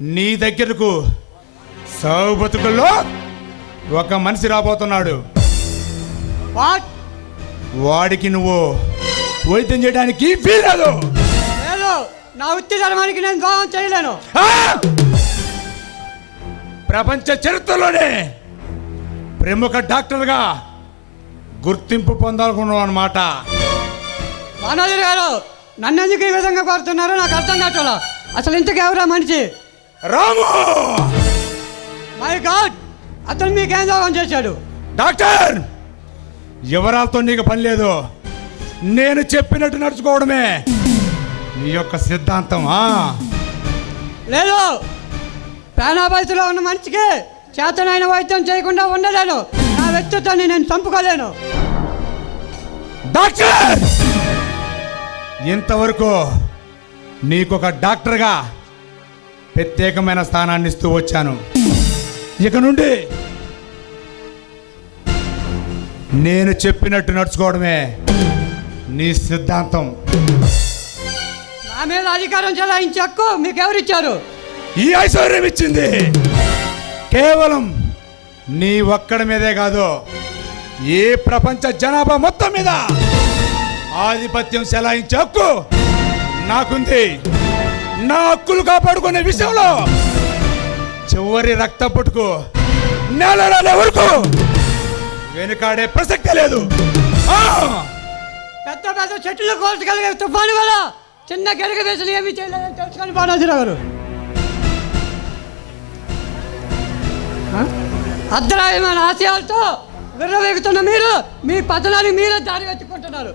నీ దగ్గరకు సావు బతుకుల్లో ఒక మనిషి రాబోతున్నాడు. వాట్? వాడికి నువ్వు వైద్యం చేయడానికి వీల్లేదు. లేదు, నా వృత్తి ధర్మానికి నేను ద్రోహం చేయలేను. ప్రపంచ చరిత్రలోనే ప్రముఖ డాక్టర్గా గుర్తింపు పొందాలనుకున్నావు అన్నమాట. ఆనందరావు గారు, నన్ను ఎందుకు ఈ విధంగా కోరుతున్నారో నాకు అర్థం కావట్లా. అసలు ఇంతకు ఎవరా మనిషి? రాము. మై గాడ్, అతను మీకేం ద్రోహం చేశాడు? డాక్టర్, వివరాలతో నీకు పని లేదు. నేను చెప్పినట్టు నడుచుకోవడమే నీ యొక్క సిద్ధాంతం. లేదు, ప్రాణాపాయతలో ఉన్న మనిషికి చేతనైన వైద్యం చేయకుండా ఉండలేను. నా వ్యక్తిత్వాన్ని నేను చంపుకోలేను. డాక్టర్, ఇంతవరకు నీకొక డాక్టర్గా ప్రత్యేకమైన స్థానాన్ని ఇస్తూ వచ్చాను. ఇక నుండి నేను చెప్పినట్టు నడుచుకోవడమే నీ సిద్ధాంతం. నా మీద అధికారం చెలాయించే హక్కు మీకెవరిచ్చారు? ఈ ఐశ్వర్యం ఇచ్చింది కేవలం నీ ఒక్కడి మీదే కాదు, ఈ ప్రపంచ జనాభా మొత్తం మీద ఆధిపత్యం చెలాయించే హక్కు నాకుంది. నా హక్కులు కాపాడుకునే విషయంలో చివరి రక్త పుట్టుకు నేల వరకు వెనుకాడే ప్రసక్తే లేదు. పెద్ద పెద్ద చెట్లు కోల్చగలిగే తుఫాను వల్ల చిన్న గెలుగు వేసులు ఏమీ చేయలేదని తెలుసుకొని బాణాజీరావు గారు. అర్ధరాయమైన ఆశయాలతో విర్రవేగుతున్న మీరు మీ పతనాన్ని మీరే దారి వెతుక్కుంటున్నారు.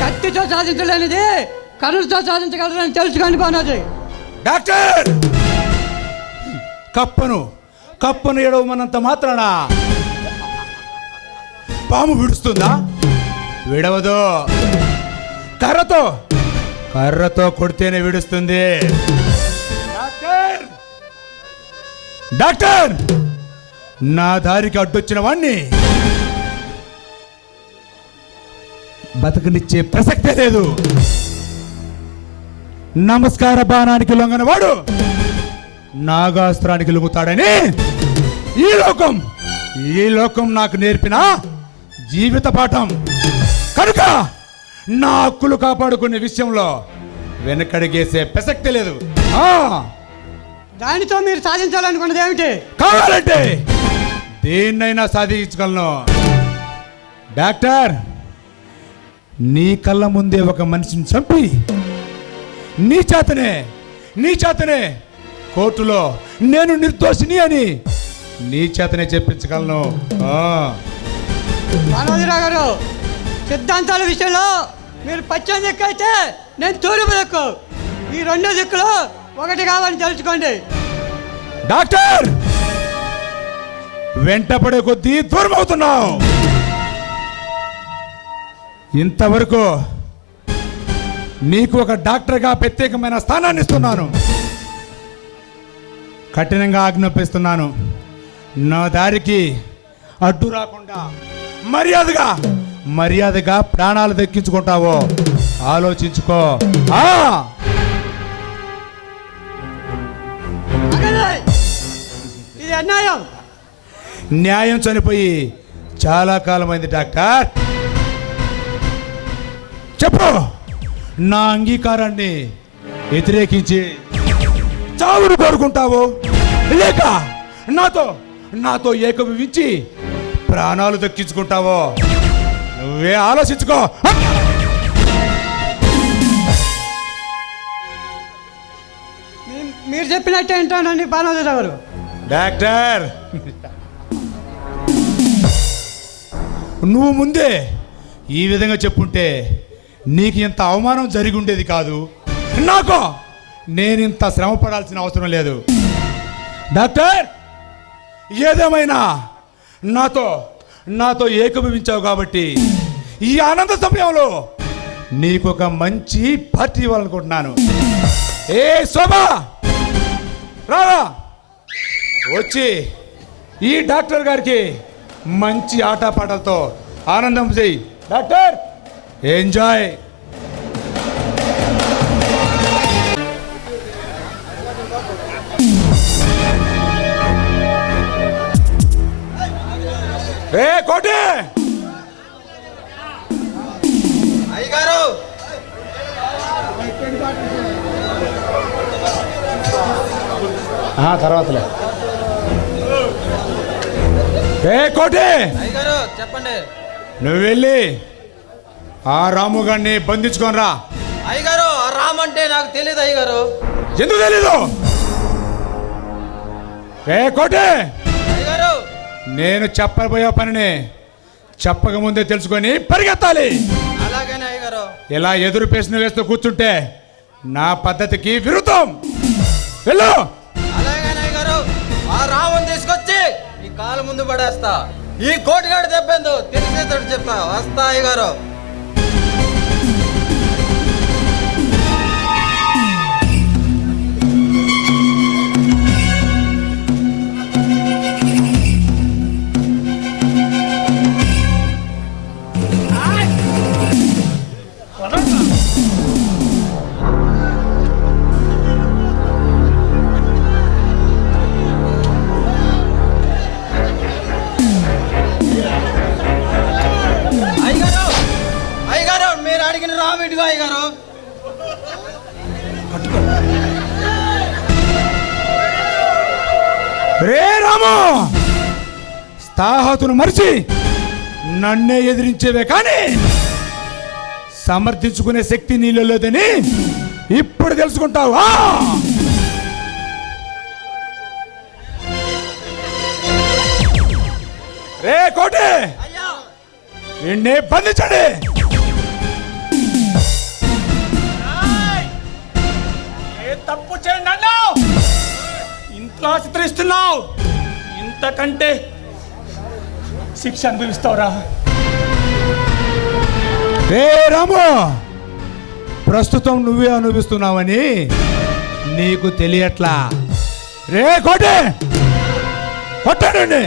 కత్తితో సాధించలేనిది కనులతో సాధించగలరని తెలుసుకొని బాణాజీ. డాక్టర్, కప్పను ఎడవమన్నంత మాత్రాన పాము విడుస్తుందా? విడవదు. కర్రతో కొడితేనే విడుస్తుంది. డాక్టర్, నా దారికి అడ్డొచ్చిన వాణ్ణి బతకనిచ్చే ప్రసక్తే లేదు. నమస్కార బాణానికి లొంగన వాడు నాగాస్త్రానికి లొంగుతాడని ఈ లోకం నాకు నేర్పిన జీవిత పాఠం. కనుక నా హక్కులు కాపాడుకునే విషయంలో వెనకడిగేసే ప్రసక్తి లేదు. దానితో మీరు సాధించాలనుకున్నది ఏమిటి? కావాలంటే దేన్నైనా సాధించగలను. డాక్టర్, నీ కళ్ళ ముందే ఒక మనిషిని చంపి నీ చేతనే కోర్టులో నేను నిర్దోషిని అని నీ చేతనే చెప్పించగలను. బాణాజీరావు గారు, సిద్ధాంతాల విషయంలో మీరు పశ్చిమ దిక్కు అయితే నేను తూర్పు దిక్కు. ఈ రెండు దిక్కులు ఒకటి కావాలని తెలుసుకోండి. డాక్టర్, వెంటపడే కొద్దీ దూరం అవుతున్నావు. ఇంతవరకు నీకు ఒక డాక్టర్గా ప్రత్యేకమైన స్థానాన్ని ఇస్తున్నాను. కఠినంగా ఆజ్ఞాపిస్తున్నాను. నా దారికి అడ్డు రాకుండా మర్యాదగా ప్రాణాలు దక్కించుకుంటావో ఆలోచించుకో. ఇది అన్యాయం. న్యాయం చనిపోయి చాలా కాలమైంది డాక్టర్. చెప్పు, నా అంగీకారాన్ని వ్యతిరేకించి చావును కోరుకుంటావు, లేక నాతో ఏకీభవించి ప్రాణాలు దక్కించుకుంటావో నువ్వే ఆలోచించుకో. మీరు చెప్పినట్టు ఏంటోనండి బాణాజీరావు గారు. డాక్టర్, నువ్వు ముందే ఈ విధంగా చెప్పుంటే నీకు ఇంత అవమానం జరిగి ఉండేది కాదు. నేను ఇంత శ్రమ పడాల్సిన అవసరం లేదు. డాక్టర్, ఏదేమైనా నాతో ఏకీభవించావు కాబట్టి ఈ ఆనంద సమయంలో నీకు ఒక మంచి పార్టీ ఇవ్వాలనుకుంటున్నాను. ఏ శోభా, రారా, వచ్చి ఈ డాక్టర్ గారికి మంచి ఆటపాటలతో ఆనందం చేయి. Doctor, enjoy. ఏ కోటి, అయ్యగారు, తర్వాతలే. ఏ కోటి, అయ్యగారు చెప్పండి. నువ్వు వెళ్ళి ఆ రాముగాడిని బంధించుకొని రా. అయ్యగారు, ఆ రామ్ అంటే నాకు తెలియదు అయ్యగారు. ఎందుకు తెలీదు? ఏ కోటి, అయ్యగారు, నేను చెప్పబోయే పనిని చెప్పక ముందే తెలుసుకొని పరిగెత్తాలి. అలాగనే అయ్యగారు. ఇలా ఎదురు ప్రశ్న వేస్తూ కూర్చుంటే నా పద్ధతికి విరుద్ధం. వెళ్ళు. అలాగనే అయ్యగారు. ఆ రాముని తీసుకొచ్చి ఈ కాలు ముందు పడేస్తా. ఈ కోటిగాడు దెబ్బేందు తెలిసేటట్టు చెప్తా. వస్తా అయ్యగారు. ఇదిగో అయ్యగారు. రే రాము, స్థాహతును మరిచి నన్నే ఎదిరించేవే కానీ సమర్థించుకునే శక్తి నీలో లేదని ఇప్పుడు తెలుసుకుంటావా? రే కోటి, నిన్నే బంధించండి. ఏ తప్పు చేయండి అన్నావు, ఇంట్లో చిత్రిస్తున్నావు, ఇంతకంటే శిక్ష అనుభవిస్తావురా. రే రాము, ప్రస్తుతం నువ్వే అనుభవిస్తున్నావని నీకు తెలియట్లా. రే కోటి, కొట్టండి.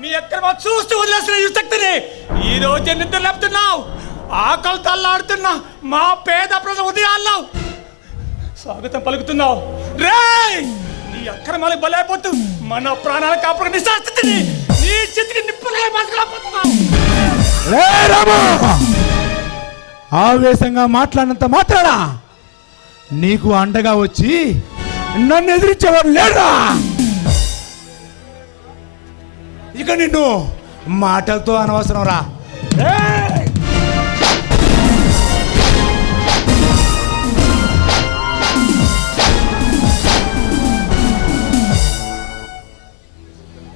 మీ ఎక్కడ చూస్తూ వదిలేసిన ఈ శక్తిని ఈ రోజు నిద్ర లేపుతున్నావు, ఆకలి తల్లాడుతున్నా మా పేద ప్రజల ఉదయాల్లో స్వాగతం పలుకుతున్నావు. రే నీ అక్రమాలకు బలైపోతూ మన ప్రాణాలు కాపాడు నిశాస్తిని నీ చేతికి నిప్పులే మసకలేకపోతున్నావు. రే రాము, ఆవేశంగా మాట్లాడినంత మాత్రాన నీకు అండగా వచ్చి నన్ను ఎదిరించేవాడు లేడా? ఇక నిన్ను మాటలతో అనవసరం రా.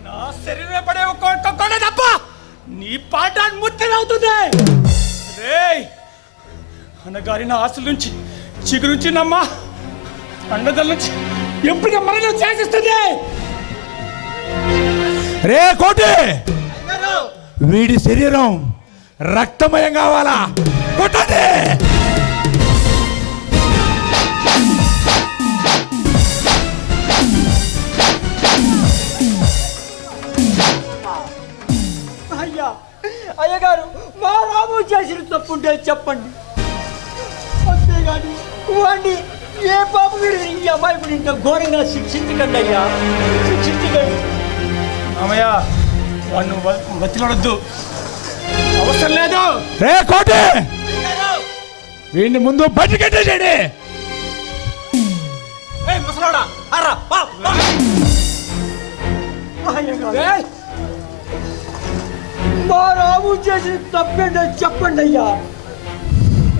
నా శరీరమే పడే ఒక్కొక్క తప్ప నీ పాట ముత్తనవుతుంది. రే అనగారిన ఆశల నుంచి చిగురుంచి నమ్మ అండదల నుంచి ఎప్పుడు మరణం చేసిస్తుంది. రే కోటి, వీడి శరీరం రక్తమయం కావాలా? కొట్టండి. అయ్యా, అయ్యగారు, మా రాము చేసిన తప్పుంటే చెప్పండి, అంతేగాని వాడిని ఏ పాప మీరు ఈ అమ్మాయి ఇంత ఘోరంగా శిక్షించకండి అయ్యా, శిక్షించకండి. మామయ్య వాడిని బతిలాడొద్దు, అవసరం లేదు. రే కోటి, వీడిని ముందు బయటకెట్టేయండి. అయ్యగారు, మా రాము చేసిన తప్పేంటో చెప్పండి అయ్యా,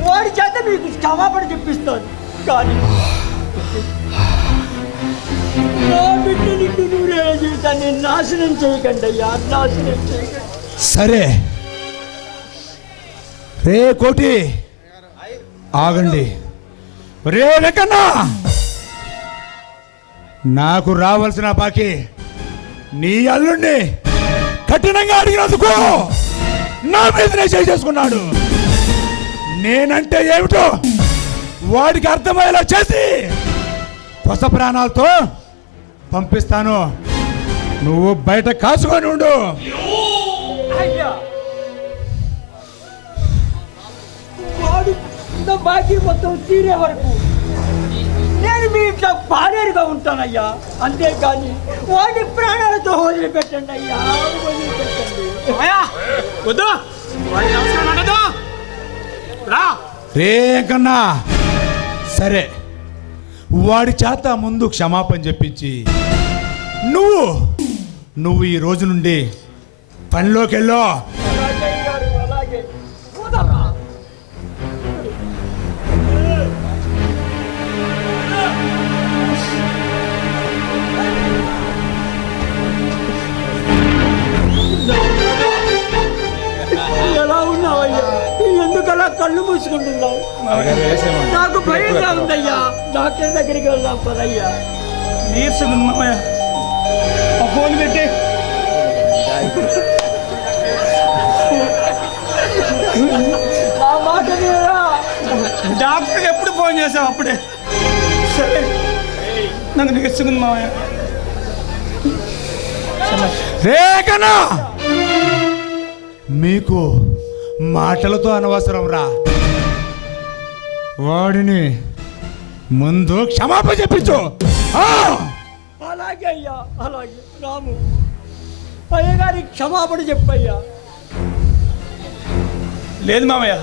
వాడి చేత మీకు క్షమాపణ చెప్పిస్తాను. కానీ నా బిడ్డ నిండు నూరేళ్ళ జీవితాన్ని నాశనం చేయకండి అయ్యా, నాశనం చేయకండి. సరే రే కోటి, ఆగండి. రే వెంకన్నా, నాకు రావాల్సిన బాకీ నీ అల్లుణ్ణి కఠినంగా అడిగినందుకు నా మీదనే చేసుకున్నాడు. నేనంటే ఏమిటో వాడికి అర్థమయ్యేలా చేసి కొత్త ప్రాణాలతో పంపిస్తాను. నువ్వు బయట కాసుకొని ఉండు. అయ్యా, వాడు నా బాకీ మొత్తం తీరే వరకు నేను మీ ఇంట్లో పాడేరుగా ఉంటానయ్యా, అంతేకాని వాడి ప్రాణాలతో వదిలిపెట్టండి అయ్యా, వదిలిపెట్టండి. వద్దు, వాడికి అవసరం ఉండదు. రా రే కన్నా, సరే వాడి చేత ముందు క్షమాపణ చెప్పించి నువ్వు ఈ రోజు నుండి పనిలోకి వెళ్ళు. అలాగే అయ్యగారు, అలాగే. వదలరా. ఎలా ఉన్నావయ్యా? ఎందుకలా కళ్ళు మూసుకుంటున్నావు? నాకు భయంగా ఉందయ్యా, డాక్టర్ దగ్గరికి వెళ్దాం పదయ్యా. నీరసంగా ఉంది మామయ్య, ఆ ఫోన్ పెట్టి. నా మాట వినరా? డాక్టర్కి ఎప్పుడు ఫోన్ చేసావు? అప్పుడే. సరే, నాకు నీరసంగా ఉంది మామయ్య. రే కన్నా, మీకు మాటలతో అనవసరం రా. వాడిని ముందు క్షమాపణ చెప్పించు. అలాగే అయ్యా, అలాగే. రాము, అయ్యగారికి క్షమాపణ చెప్పయ్యా. లేదు మామయ్య,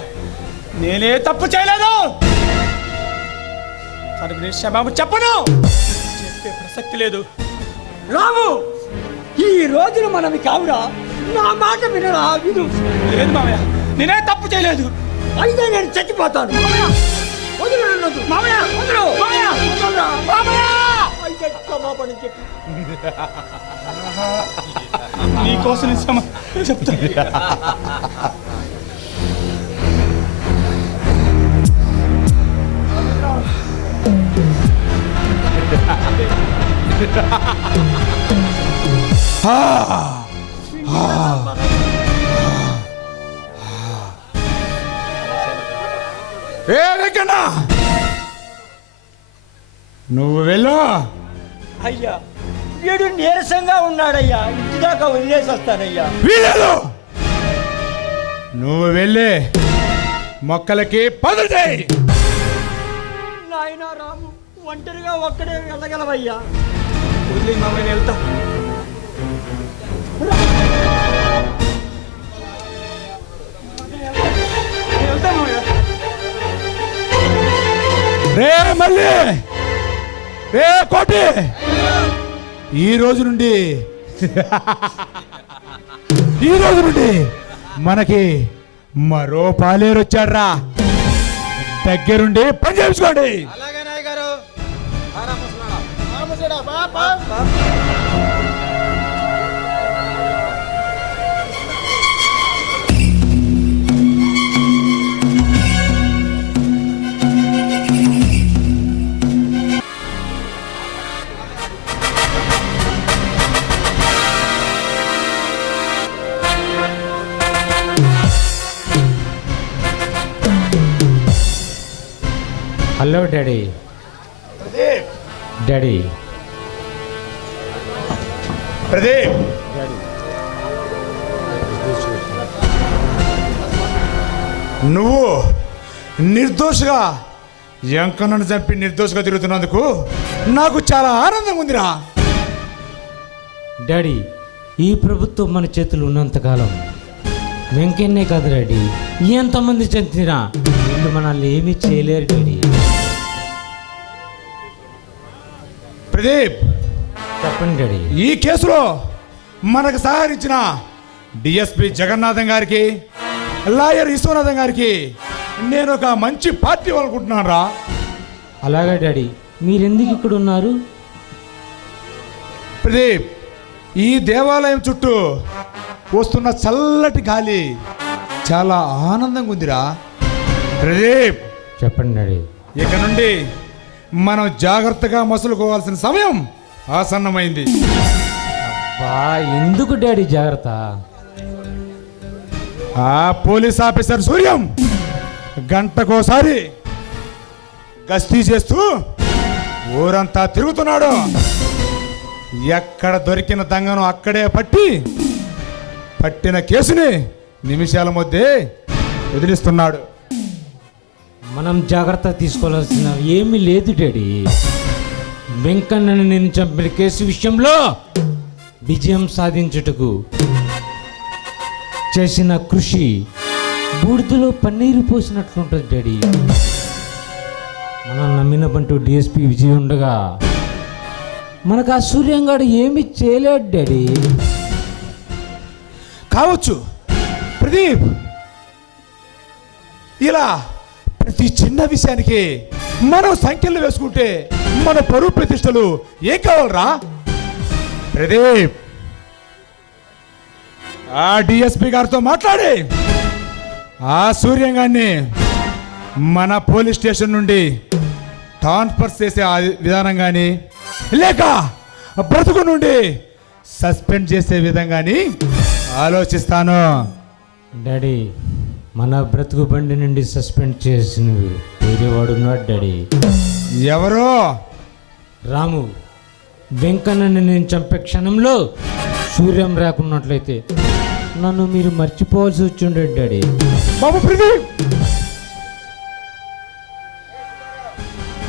నేనే తప్పు చేయలేదు. తనకు నేను క్షమాపణ చెప్పను, చెప్పే ప్రసక్తి లేదు. రాము, ఈ రోజున మనవి కావురా. నా మాట వినరా? విను. లేదు మామయ్య, నేనే తప్పు చేయలేదు. అయితే నేను చచ్చిపోతాను. వదులు నన్ను. మామయ్య వదులు. వదలరా. మామయ్య అయితే క్షమాపణ చెప్పు. నీకోసం నేను చెప్తాను. ఏ వెంకన్న, నువ్వు వెళ్ళు. అయ్యా, వీడు నీరసంగా ఉన్నాడయ్యా. ఇంటి దాకా వదిలేసి వస్తానయ్యా. వీలేదు, నువ్వు వెళ్ళి మొక్కలకి పదులు చేయి. నాయన రాము, ఒంటరిగా ఒక్కడే వెళ్ళగలవయ్యా. వదిలే మామయ్య, నేను వెళ్తా. నేను వెళ్తా మామయ్య. రే మళ్ళీ, రే కోటి, ఈ రోజు నుండి మనకి మరో పాలేరు వచ్చాడ్రా. దగ్గరుండి పని చేసుకోండి. Hello daddy. డాడీ, ప్రదీప్, నువ్వు నిర్దోషిగా ఎంకన్నను చంపి నిర్దోషిగా తిరుగుతున్నందుకు నాకు చాలా ఆనందంగా ఉందిరా. డాడీ, ఈ ప్రభుత్వం మన చేతులు ఉన్నంతకాలం వెంకన్నే కాదు డాడీ, ఎంతమంది చంపినా వీళ్ళు మనల్ని ఏమీ చేయలేరు డాడీ. ప్రదీప్, చెప్పండి డాడీ. ఈ కేసులో మనకు సహకరించిన డిఎస్పి జగన్నాథం గారికి, లాయర్ విశ్వనాథం గారికి నేను ఒక మంచి పార్టీ అనుకుంటున్నాను రా. అలాగే డాడీ, మీరెందుకు ఇక్కడ ఉన్నారు? ప్రదీప్, ఈ దేవాలయం చుట్టూ వస్తున్న చల్లటి గాలి చాలా ఆనందంగా ఉందిరా. ప్రదీప్, చెప్పండి డాడీ. ఇక నుండి మనం జాగ్రత్తగా మసులుకోవాల్సిన సమయం ఆసన్నమైంది. ఎందుకు డాడీ జాగ్రత్త? ఆ పోలీస్ ఆఫీసర్ సూర్యం గంటకోసారి గస్తీ చేస్తూ ఊరంతా తిరుగుతున్నాడు. ఎక్కడ దొరికిన దొంగను అక్కడే పట్టిన కేసుని నిమిషాల మధ్య వదిలిస్తున్నాడు. మనం జాగ్రత్త తీసుకోవాల్సిన ఏమీ లేదు డాడీ. వెంకన్నను నేను చంపిన కేసు విషయంలో విజయం సాధించుటకు చేసిన కృషి బూడిదలో పన్నీరు పోసినట్లుంటుంది డాడీ. మనం నమ్మిన బంటూ డిఎస్పి విజయ్ ఉండగా మనకు ఆ సూర్యంగాడు ఏమీ చేయలేడు డాడీ. కావచ్చు ప్రదీప్, ఇలా ప్రతి చిన్న విషయానికి మనం సంఖ్యలు వేసుకుంటే మన పరువు ప్రతిష్టలు ఏం కావాలరా? ప్రదీప్, ఆ డిఎస్పి గారితో మాట్లాడి ఆ సూర్యంగాన్ని మన పోలీస్ స్టేషన్ నుండి ట్రాన్స్ఫర్ చేసే విధానం కానీ లేక బ్రతుకు నుండి సస్పెండ్ చేసే విధంగాని ఆలోచిస్తాను. డాడీ, మన బ్రతుకు బండి నుండి సస్పెండ్ చేసిన వేరేవాడు ఉన్నాడు డాడీ. ఎవరో? రాము. వెంకన్నని నేను చంపే క్షణంలో సూర్యం రాకున్నట్లయితే నన్ను మీరు మర్చిపోవాల్సి వచ్చి ఉండేది డాడీ. బాబు ప్రదీప్,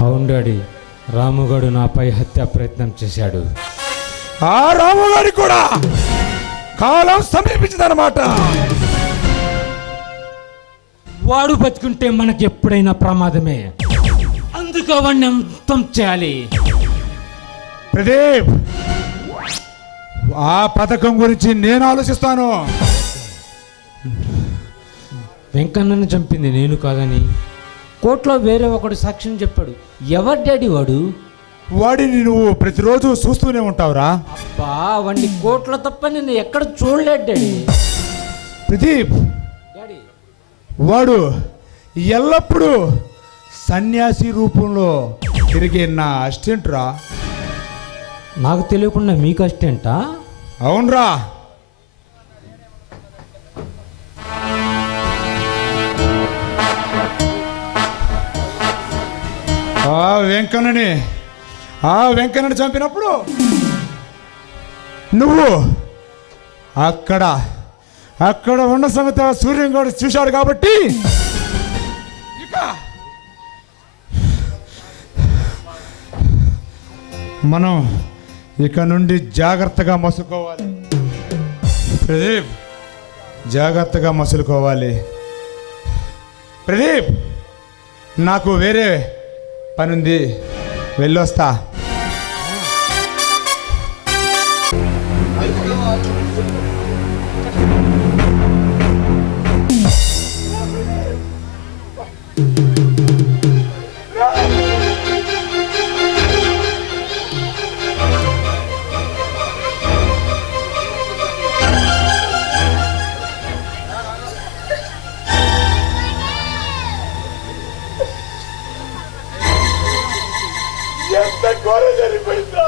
అవును డాడీ, రాముగాడు నాపై హత్యా ప్రయత్నం చేశాడు. ఆ రాముగారికి కూడా కాలం సమీపించిందన్నమాట. వాడు బతుకుంటే మనకి ఎప్పుడైనా ప్రమాదమే. అందుకు వాడిని అంతం చేయాలి. ప్రదీప్, ఆ పథకం గురించి నేను ఆలోచిస్తాను. వెంకన్నను చంపింది నేను కాదని కోర్టులో వేరే ఒకడు సాక్ష్యం చెప్పాడు. ఎవరు డాడీ వాడు? వాడిని నువ్వు ప్రతిరోజు చూస్తూనే ఉంటావురా. అబ్బా, వాడిని కోర్టులో తప్ప నేను ఎక్కడ చూడలేదు డాడీ. ప్రదీప్, డాడీ, వాడు ఎల్లప్పుడూ సన్యాసి రూపంలో తిరిగే నా అసిస్టెంట్ రా. నాకు తెలియకుండా మీకు అసిస్టెంటా? అవునరా. ఆ వెంకన్నని చంపినప్పుడు నువ్వు అక్కడ ఉన్న సంగతి సూర్యం కూడా చూశాడు కాబట్టి మనం ఇక నుండి జాగ్రత్తగా మసులుకోవాలి. ప్రదీప్, జాగ్రత్తగా మసులుకోవాలి. ప్రదీప్, నాకు వేరే పనుంది, వెళ్ళొస్తా. ఎంత ఘోర జరిగిపోయిందా?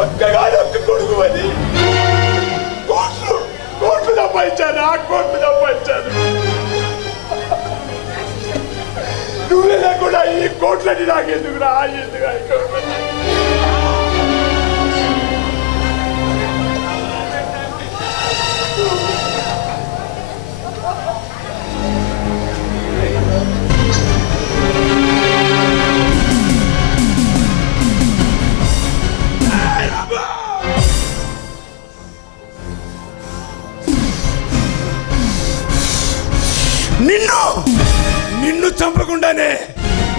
ఒక్క కొడుకు అని కోట్లు సంపాదించాను. ఆ కోట్లు సంపాదించాను. నువ్వే లేకుండా ఈ కోట్లని నాకెందుకు రా? నిన్ను చంపకుండానే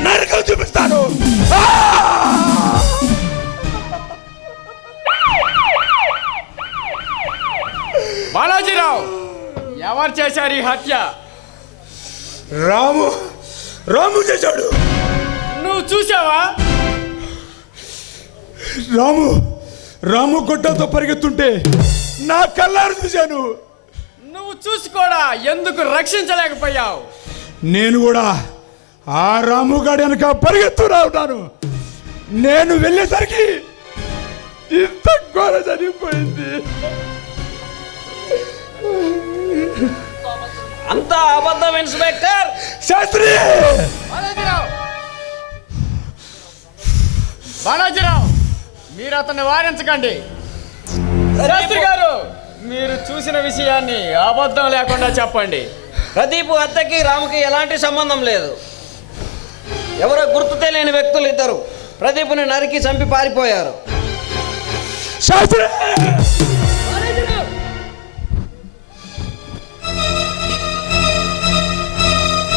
నరకం చూపిస్తాను. బాలాజీరావు, ఎవరు చేశారు ఈ హత్య? రాము చేశాడు. నువ్వు చూసావా? రాము గొడ్డలతో పరిగెత్తుంటే నా కళ్ళారు చూశాను. నువ్వు చూసుకోడా ఎందుకు రక్షించలేకపోయావు? నేను కూడా ఆ రాముగాడి వెనక పరిగెత్తురా ఉన్నాను. నేను వెళ్ళేసరికి ఇంత ఘోర జరిగిపోయింది. అంతా అబద్ధం ఇన్స్పెక్టర్. శాస్త్రి, బాలాజీరావు, మీరు అతన్ని వారించకండి. శాస్త్రి గారు, మీరు చూసిన విషయాన్ని అబద్ధం లేకుండా చెప్పండి. ప్రదీప్ హత్యకి రాముకి ఎలాంటి సంబంధం లేదు. ఎవరో గుర్తు తెలియని వ్యక్తులు ఇద్దరు ప్రదీప్ని నరికి చంపి పారిపోయారు. శాస్త్రి,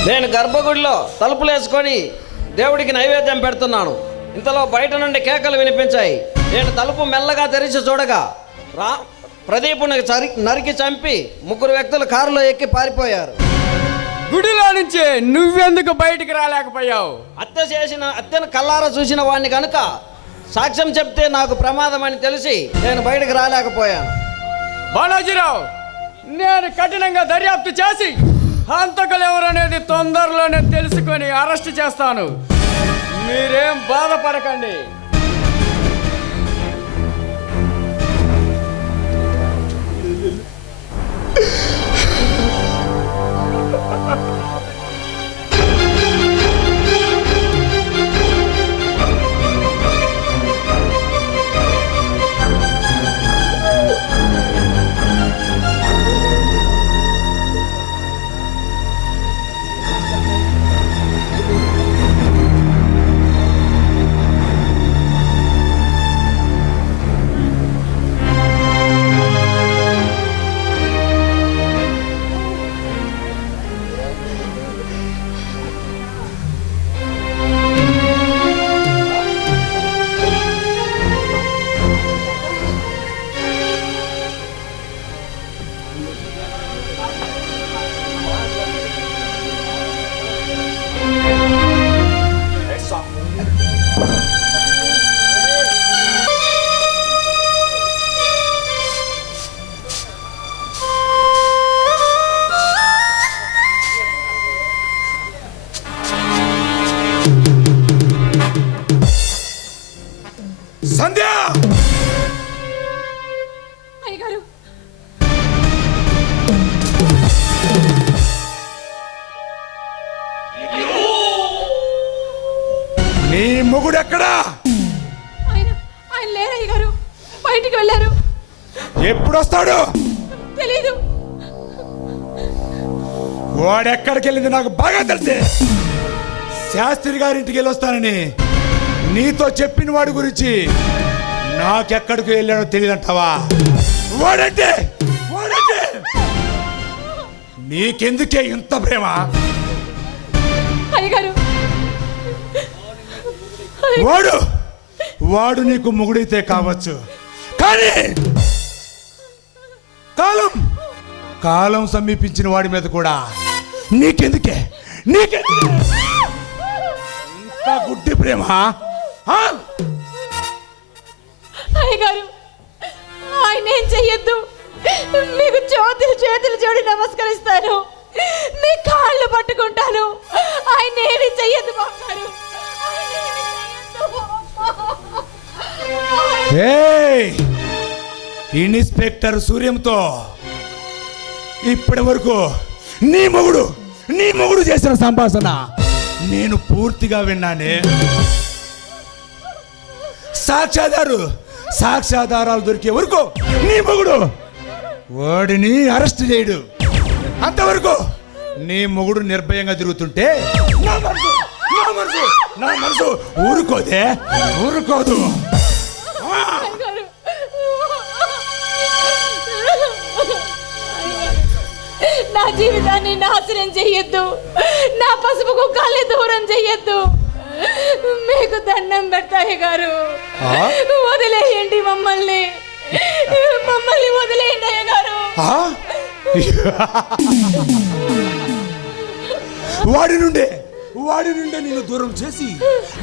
నేను గర్భగుడిలో తలుపులు వేసుకొని దేవుడికి నైవేద్యం పెడుతున్నాను. ఇంతలో బయట నుండి కేకలు వినిపించాయి. నేను తలుపు మెల్లగా తెరిచి చూడగా ప్రదీపుని నరికి చంపి ముగ్గురు వ్యక్తులు కారులో ఎక్కి పారిపోయారు. గుడిలో నుంచి నువ్వెందుకు బయటికి రాలేకపోయావు? హత్యను కల్లారా చూసిన వాడిని కనుక సాక్ష్యం చెప్తే నాకు ప్రమాదం అని తెలిసి నేను బయటకు రాలేకపోయాను. బాలాజీరావు, నేను కఠినంగా దర్యాప్తు చేసి హంతకులు ఎవరనేది తొందరలోనే తెలుసుకొని అరెస్ట్ చేస్తాను. మీరేం బాధపడకండి. సంధ్య అయ్యగారు నీ మొగుడు ఎక్కడా? ఆయన ఆయన లేరు అయ్యగారు, బయటికి వెళ్ళారు. ఎప్పుడు వస్తాడు? తెలీదు. వాడెక్కడికి వెళ్ళింది నాకు బాగా తెలిసే. శాస్త్రి గారింటికి వెళ్ళి వస్తానని నీతో చెప్పిన వాడి గురించి నాకెక్కడికి వెళ్ళాడో తెలియదంటావా? వాడంటే నీకెందుకే ఇంత ప్రేమ? అయ్యగారు వాడు నీకు మొగుడైతే కావచ్చు, కానీ కాలం సమీపించిన వాడి మీద కూడా నీకెందుకే ఇంత గుడ్డి ప్రేమ? అయ్యగారు ఆయన ఏం చెయ్యొద్దు. మీకు చేతులు జోడి నమస్కరిస్తాను, మీ కాళ్ళు పట్టుకుంటాను. ఆయన ఏమి చెయ్యొద్దు బాబు. ఇన్స్పెక్టర్ సూర్యంతో ఇప్పటి వరకు నీ మొగుడు చేసిన సంభాషణ నేను పూర్తిగా విన్నానే. సాక్ష్యాధారాలు దొరికే వరకు నీ మొగుడు వాడిని అరెస్ట్ చేయడు. అంతవరకు నీ మొగుడు నిర్భయంగా తిరుగుతుంటే నా మనసు ఊరుకోదు. నా జీవితాన్ని నాశనం చెయ్యొద్దు, నా పసుపు కుక్కల్ని దూరం చెయ్యొద్దు. మీకు దండం పెడతాయి గారు, వదిలేయండి మమ్మల్ని వదిలేయండి అయ్య గారు. వాడి నుండే నిన్ను దూరం చేసి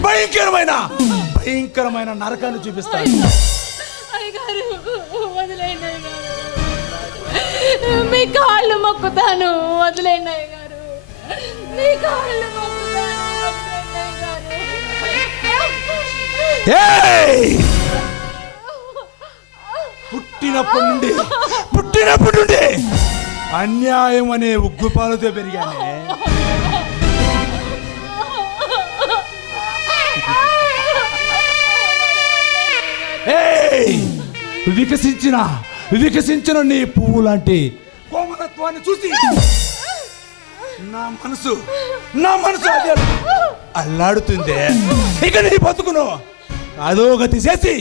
భయంకరమైన నరకాన్ని చూపిస్తాను. అయ్యగారు వదిలేయండి అయ్యగారు, మీ కాళ్ళు మొక్కుతాను, వదిలేయండి అయ్యగారు, మీ కాళ్ళు మొక్కుతాను, వదిలేయండి అయ్యగారు. పుట్టినప్పటి నుండి అన్యాయం అనే ఉగ్గుపాలతో పెరిగానే. వికసించిన నీ పువ్వు లాంటి కోమలత్వాన్ని చూసి నా మనసు అదే అల్లాడుతుంది. ఇక నీ బతుకును అధోగతి చేసి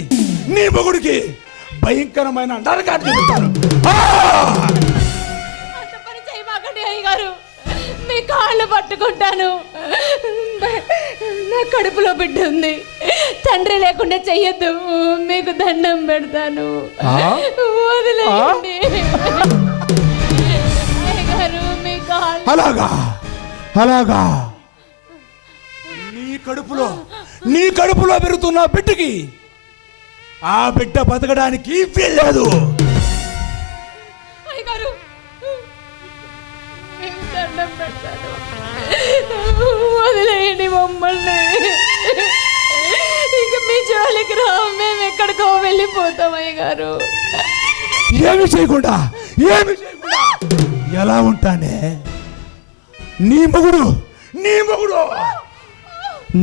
నీ మొగుడికి భయంకరమైన నరకాన్ని చూపిస్తాను. అయ్యగారు మీ కాళ్ళు పట్టుకుంటాను. నా కడుపులో బిడ్డ ఉంది, తండ్రి లేకుండా చెయ్యొద్దు, మీకు దండం పెడతాను, వదిలేయండి అయ్యగారు, మీ కాళ్ళు. అలాగా నీ కడుపులో పెరుగుతున్న బిడ్డకి ఆ బిడ్డ బతకడానికి వీల్లేదు. అయ్యగారు మీకు దండం పెడతాను, వదిలేయండి మమ్మల్ని. ఇక మీ జోలికి రా, మేము ఎక్కడికో వెళ్ళిపోతాం అయ్యగారు. ఏమి చేయకుండా ఎలా ఉంటానే? నీ మొగుడు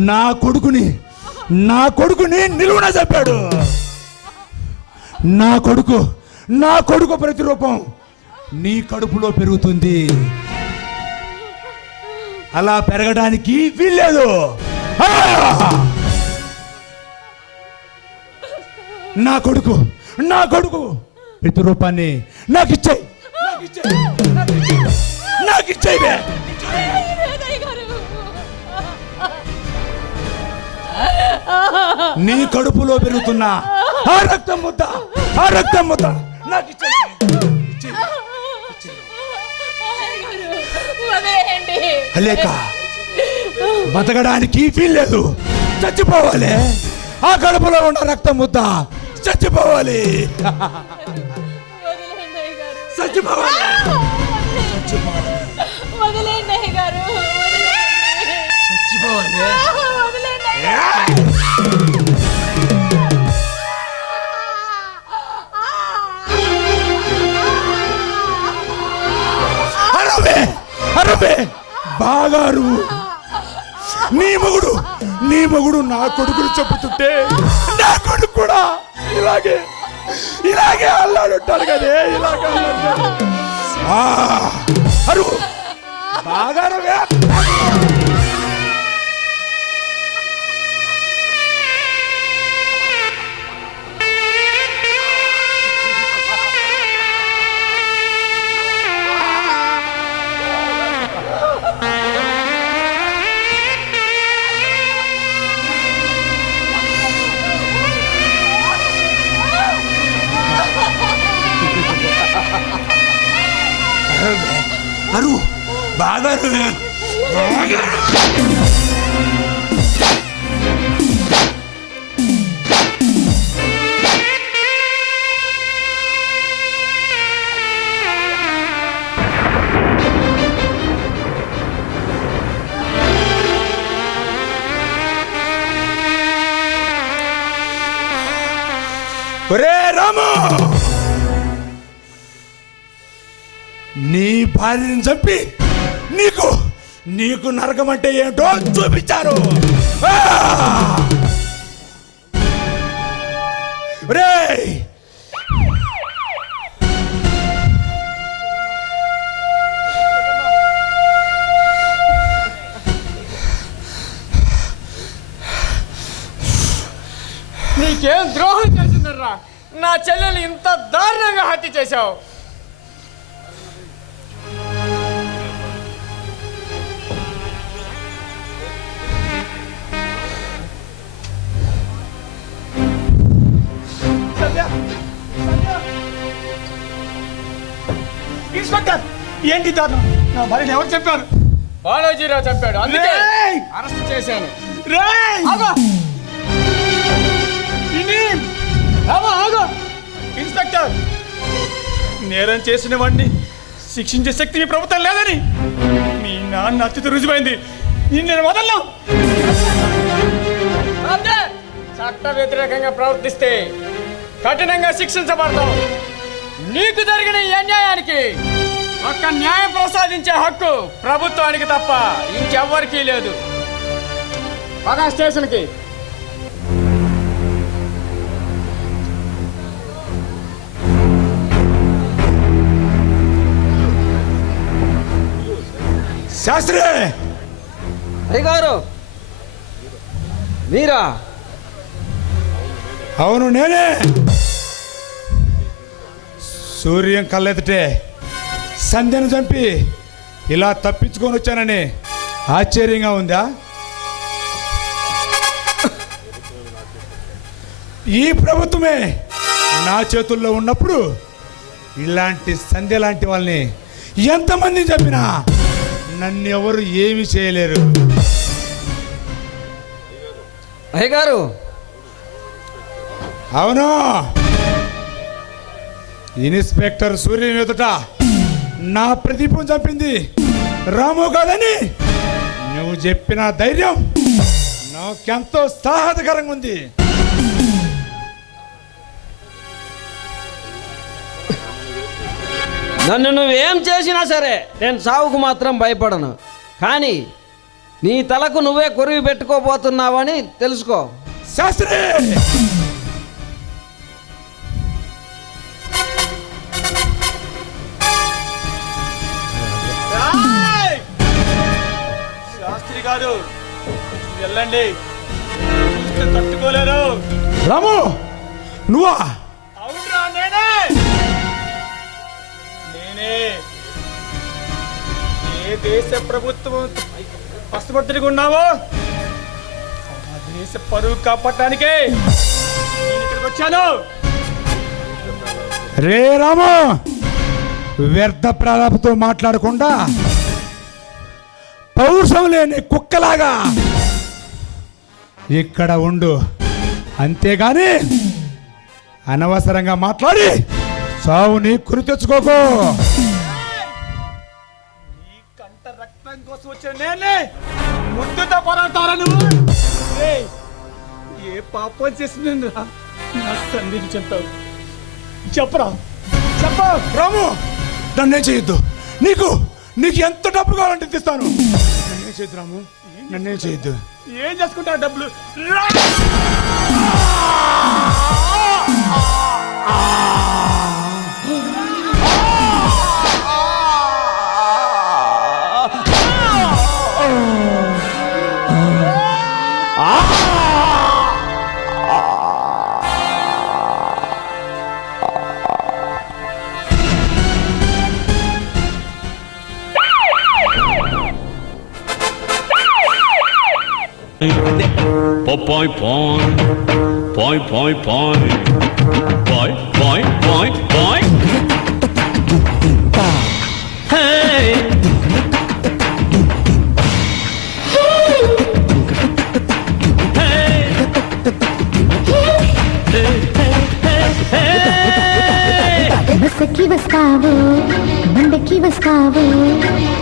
నా కొడుకుని నిలువున చెప్పాడు. నా కొడుకు ప్రతిరూపం నీ కడుపులో పెరుగుతుంది. అలా పెరగడానికి వీల్లేదు. నా కొడుకు ప్రతిరూపాన్ని నాకు ఇచ్చేయి. నీ కడుపులో పెరుగుతున్న ఆ రక్తం ముద్ద నాకు ఇచ్చేయి. లేక బతకడానికి వీల్లేదు, చచ్చిపోవాలి. ఆ కడుపులో ఉన్న రక్తం ముద్ద చచ్చిపోవాలి. వదిలేండి అయ్యగారు, చచ్చిపోవాలి. అరవే అరవే బాగా అరువు. నీ మొగుడు నా కొడుకులు చెప్పుతుంటే నా కొడుకు కూడా ఇలాగే ఇలాగే అల్లాడుంటాడు కదే, ఇలాగే అల్లాడుతాడు. అరువు బాగా అరవే. అరువు బాగా అరువే. ఒరే రాము, నీ భార్యని చంపి నీకు నరకం అంటే ఏంటో చూపించారు. రేయ్ నీకేం ద్రోహం చేసిందర్రా? నా చెల్లెలు ఇంత దారుణంగా హత్య చేశావు. ఇన్స్పెక్టర్, ఏంటి దారుణం? నా భార్యను ఎవరు చెప్పారు? బాలాజీరావు చెప్పాడు, అందుకే అరెస్ట్ చేశాను. ఇన్స్పెక్టర్, నేరం చేసిన వాడిని శిక్షించే శక్తి మీ ప్రభుత్వం లేదని మీ నాన్న అత్యత రుజువైంది. నేను వదలను. చట్ట వ్యతిరేకంగా ప్రవర్తిస్తే కఠినంగా శిక్షించబడతావు. నీకు జరిగిన ఈ అన్యాయానికి ఒక్క న్యాయం ప్రసాదించే హక్కు ప్రభుత్వానికి తప్ప ఇంకెవ్వరికీ లేదు. పదా స్టేషన్కి. శాస్త్రి అయ్యగారు మీరా? అవును నేనే. సూర్యం కళ్ళెదుటే సంధ్యను చంపి ఇలా తప్పించుకొని వచ్చానని ఆశ్చర్యంగా ఉందా? ఈ ప్రభుత్వమే నా చేతుల్లో ఉన్నప్పుడు ఇలాంటి సంధ్య లాంటి వాళ్ళని ఎంతమంది చంపినా నన్ను ఎవరు ఏమి చేయలేరు. అయ్యగారు అవును, ఇన్స్పెక్టర్ సూర్యం ఎదుట నా ప్రదీపం చంపింది రాము కాదని నువ్వు చెప్పిన ధైర్యం నాకెంతో సాహసకరంగా ఉంది. నన్ను నువ్వేం చేసినా సరే నేను సావుకు మాత్రం భయపడను. కానీ నీ తలకు నువ్వే కొరివి పెట్టుకోబోతున్నావని తెలుసుకో. శాస్త్రి శాస్త్రి గారు వెళ్ళండి, తట్టుకోలేరు. రాము నువ్వా? అవునరా, నేనే. ఏ దేశ ప్రభుత్వం పస్తుపత్రిగా ఉన్నావో ఆ దేశ పరువు కాపాడటానికే నేను ఇక్కడికి వచ్చాను. రే రాము, వ్యర్థ ప్రారంభంతో మాట్లాడకుండా పౌరుషం లేని కుక్కలాగా ఇక్కడ ఉండు. అంతేగాని అనవసరంగా మాట్లాడి సావుని కురి తెచ్చుకోకు. ఈ కంట రక్తం కోసం వచ్చిన నేనే ముందుతో పోరాడతారా నువ్వు? ఏ పాపం చేసింది రా నా సంధిని చెప్తావు చెప్పరా చెప్ప రాము నన్నేం చేయొద్దు. నీకు ఎంత డబ్బు కావాలంటే ఇస్తాను. నన్నేం చేయొద్దు రాము, నన్నేం చేయొద్దు. ఏం చేసుకుంటావు డబ్బులు రా! Point, point, point, point, point, point, point, point, point. Hey. బస్సుకి వస్తావు, బండికి వస్తావు,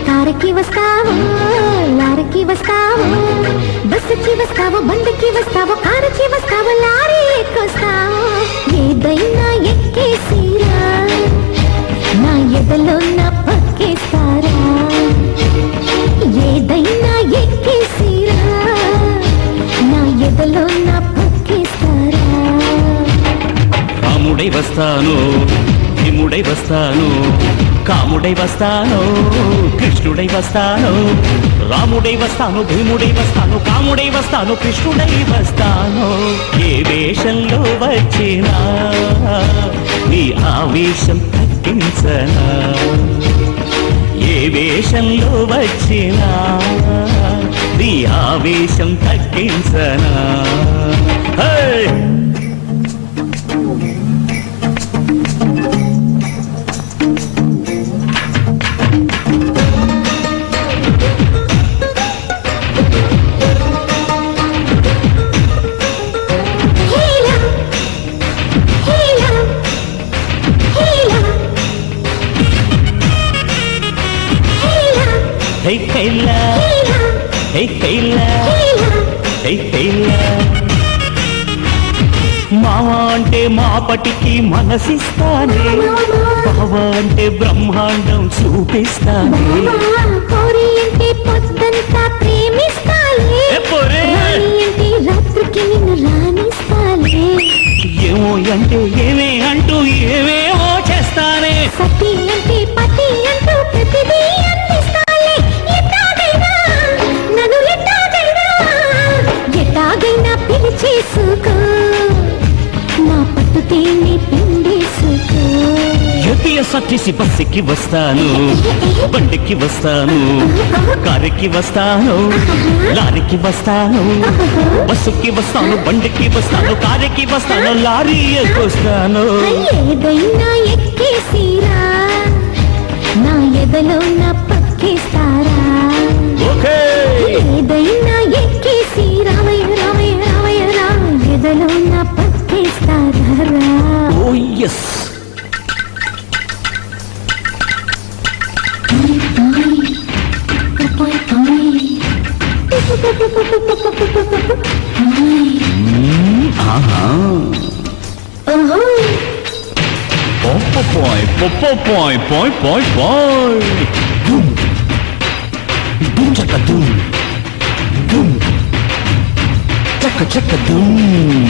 కారుకి వస్తావు, లారీకి వస్తావు. బస్సుకి వస్తావు, బండికి వస్తావు, కారుకి వస్తావు, లారీ ఎక్కొస్తావు. ఏదైనా ఎక్కేసిరా, నా ఎదలో నా పక్కేస్తారా. ఏదైనా ఎక్కేసిరా, నా ఎదలో నా పక్కేస్తారా. రాముడై వస్తాను, భీముడై వస్తాను, కాముడై వస్తాను, కృష్ణుడై వస్తాను. రాముడై వస్తాను, భీముడై వస్తాను, కాముడై వస్తాను, కృష్ణుడై వస్తాను. ఏ వేషంలో వచ్చినా నీ ఆవేశం తగ్గించనా. ఏ వేషంలో వచ్చినా నీ ఆవేశం తగ్గించనా. హే! Hey Kayla, hey Kayla, hey Kayla. మావా అంటే మాపటికి మనసిస్తానే, బావా అంటే బ్రహ్మాండం చూపిస్తానే. కోరి అంటే పొద్దంతా ప్రేమిస్తాలే, రాణి అంటే రాత్రికి నిన్ను రాణిస్తాలే. ఏమో అంటే ఏమే అంటూ ఏమేమో చేస్తానే. సతి అంటే పతి అంటూ ప్రతిదీ అందిస్తాలే. ఎట్టాగైనా నన్ను ఎట్టాగైనా పిలిచేసుకో, నా పట్టుతేని పిండేసుకో. యుతియ సట్టిసి బస్సుకి వస్తాను, బండికి వస్తాను, కారుకి వస్తాను, లారీకి వస్తాను. బస్సుకి వస్తాను, బండికి వస్తాను, కారుకి వస్తాను, లారీ ఎక్కొస్తాను. ఏదైనా ఎక్కేసిరా, నా ఎదలో నా పక్కేస్తారా. ఓకే ఏదైనా ఎక్కేసి రామయ్య రామయ్య రామయ్య రా, ఎదలో నా పక్కేస్తారా. ఓ yes. Point, point, point, point, point, point. Boom, boom, chaka, boom, boom, chaka, chaka, boom.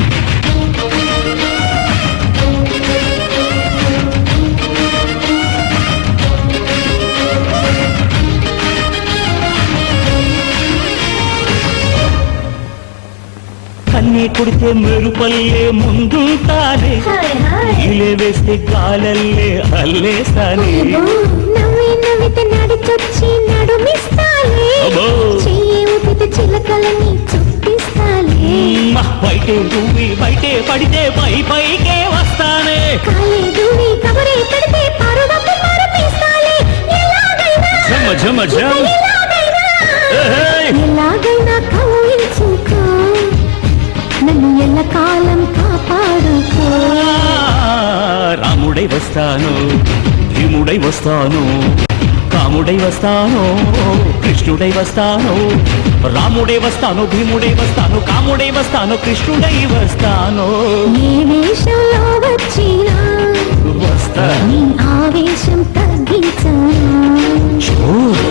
కన్నే కొడితే మెరుపల్లే ముందుంటానే, ఈలే వేస్తే గాలల్లే అల్లేస్తానే. నవ్వి నవ్వితే నడిచొచ్చి నడుమిస్తాలే, చెయ్యి ఊపితే చిలకలని చుట్టిస్తాలే. బయటే దువ్వి బయటే పడితే పైకే వస్తానే. కాలే దూవి కబరే పెడితే పరువపు మరపిస్తాలే. జమ జమ జమ ఎలాగైనా కౌగిలించుకో, నన్ను ఎల్లకాలం కాపాడుకో. రాముడై వస్తాను, భీముడై వస్తాను, కాముడై వస్తాను కృష్ణుడై వస్తాను రాముడై వస్తాను భీముడై వస్తాను కాముడై వస్తాను కృష్ణుడై వస్తాను ఏ వేషంలో వచ్చినా వస్తా నీ ఆవేశం తగ్గించనా జోరు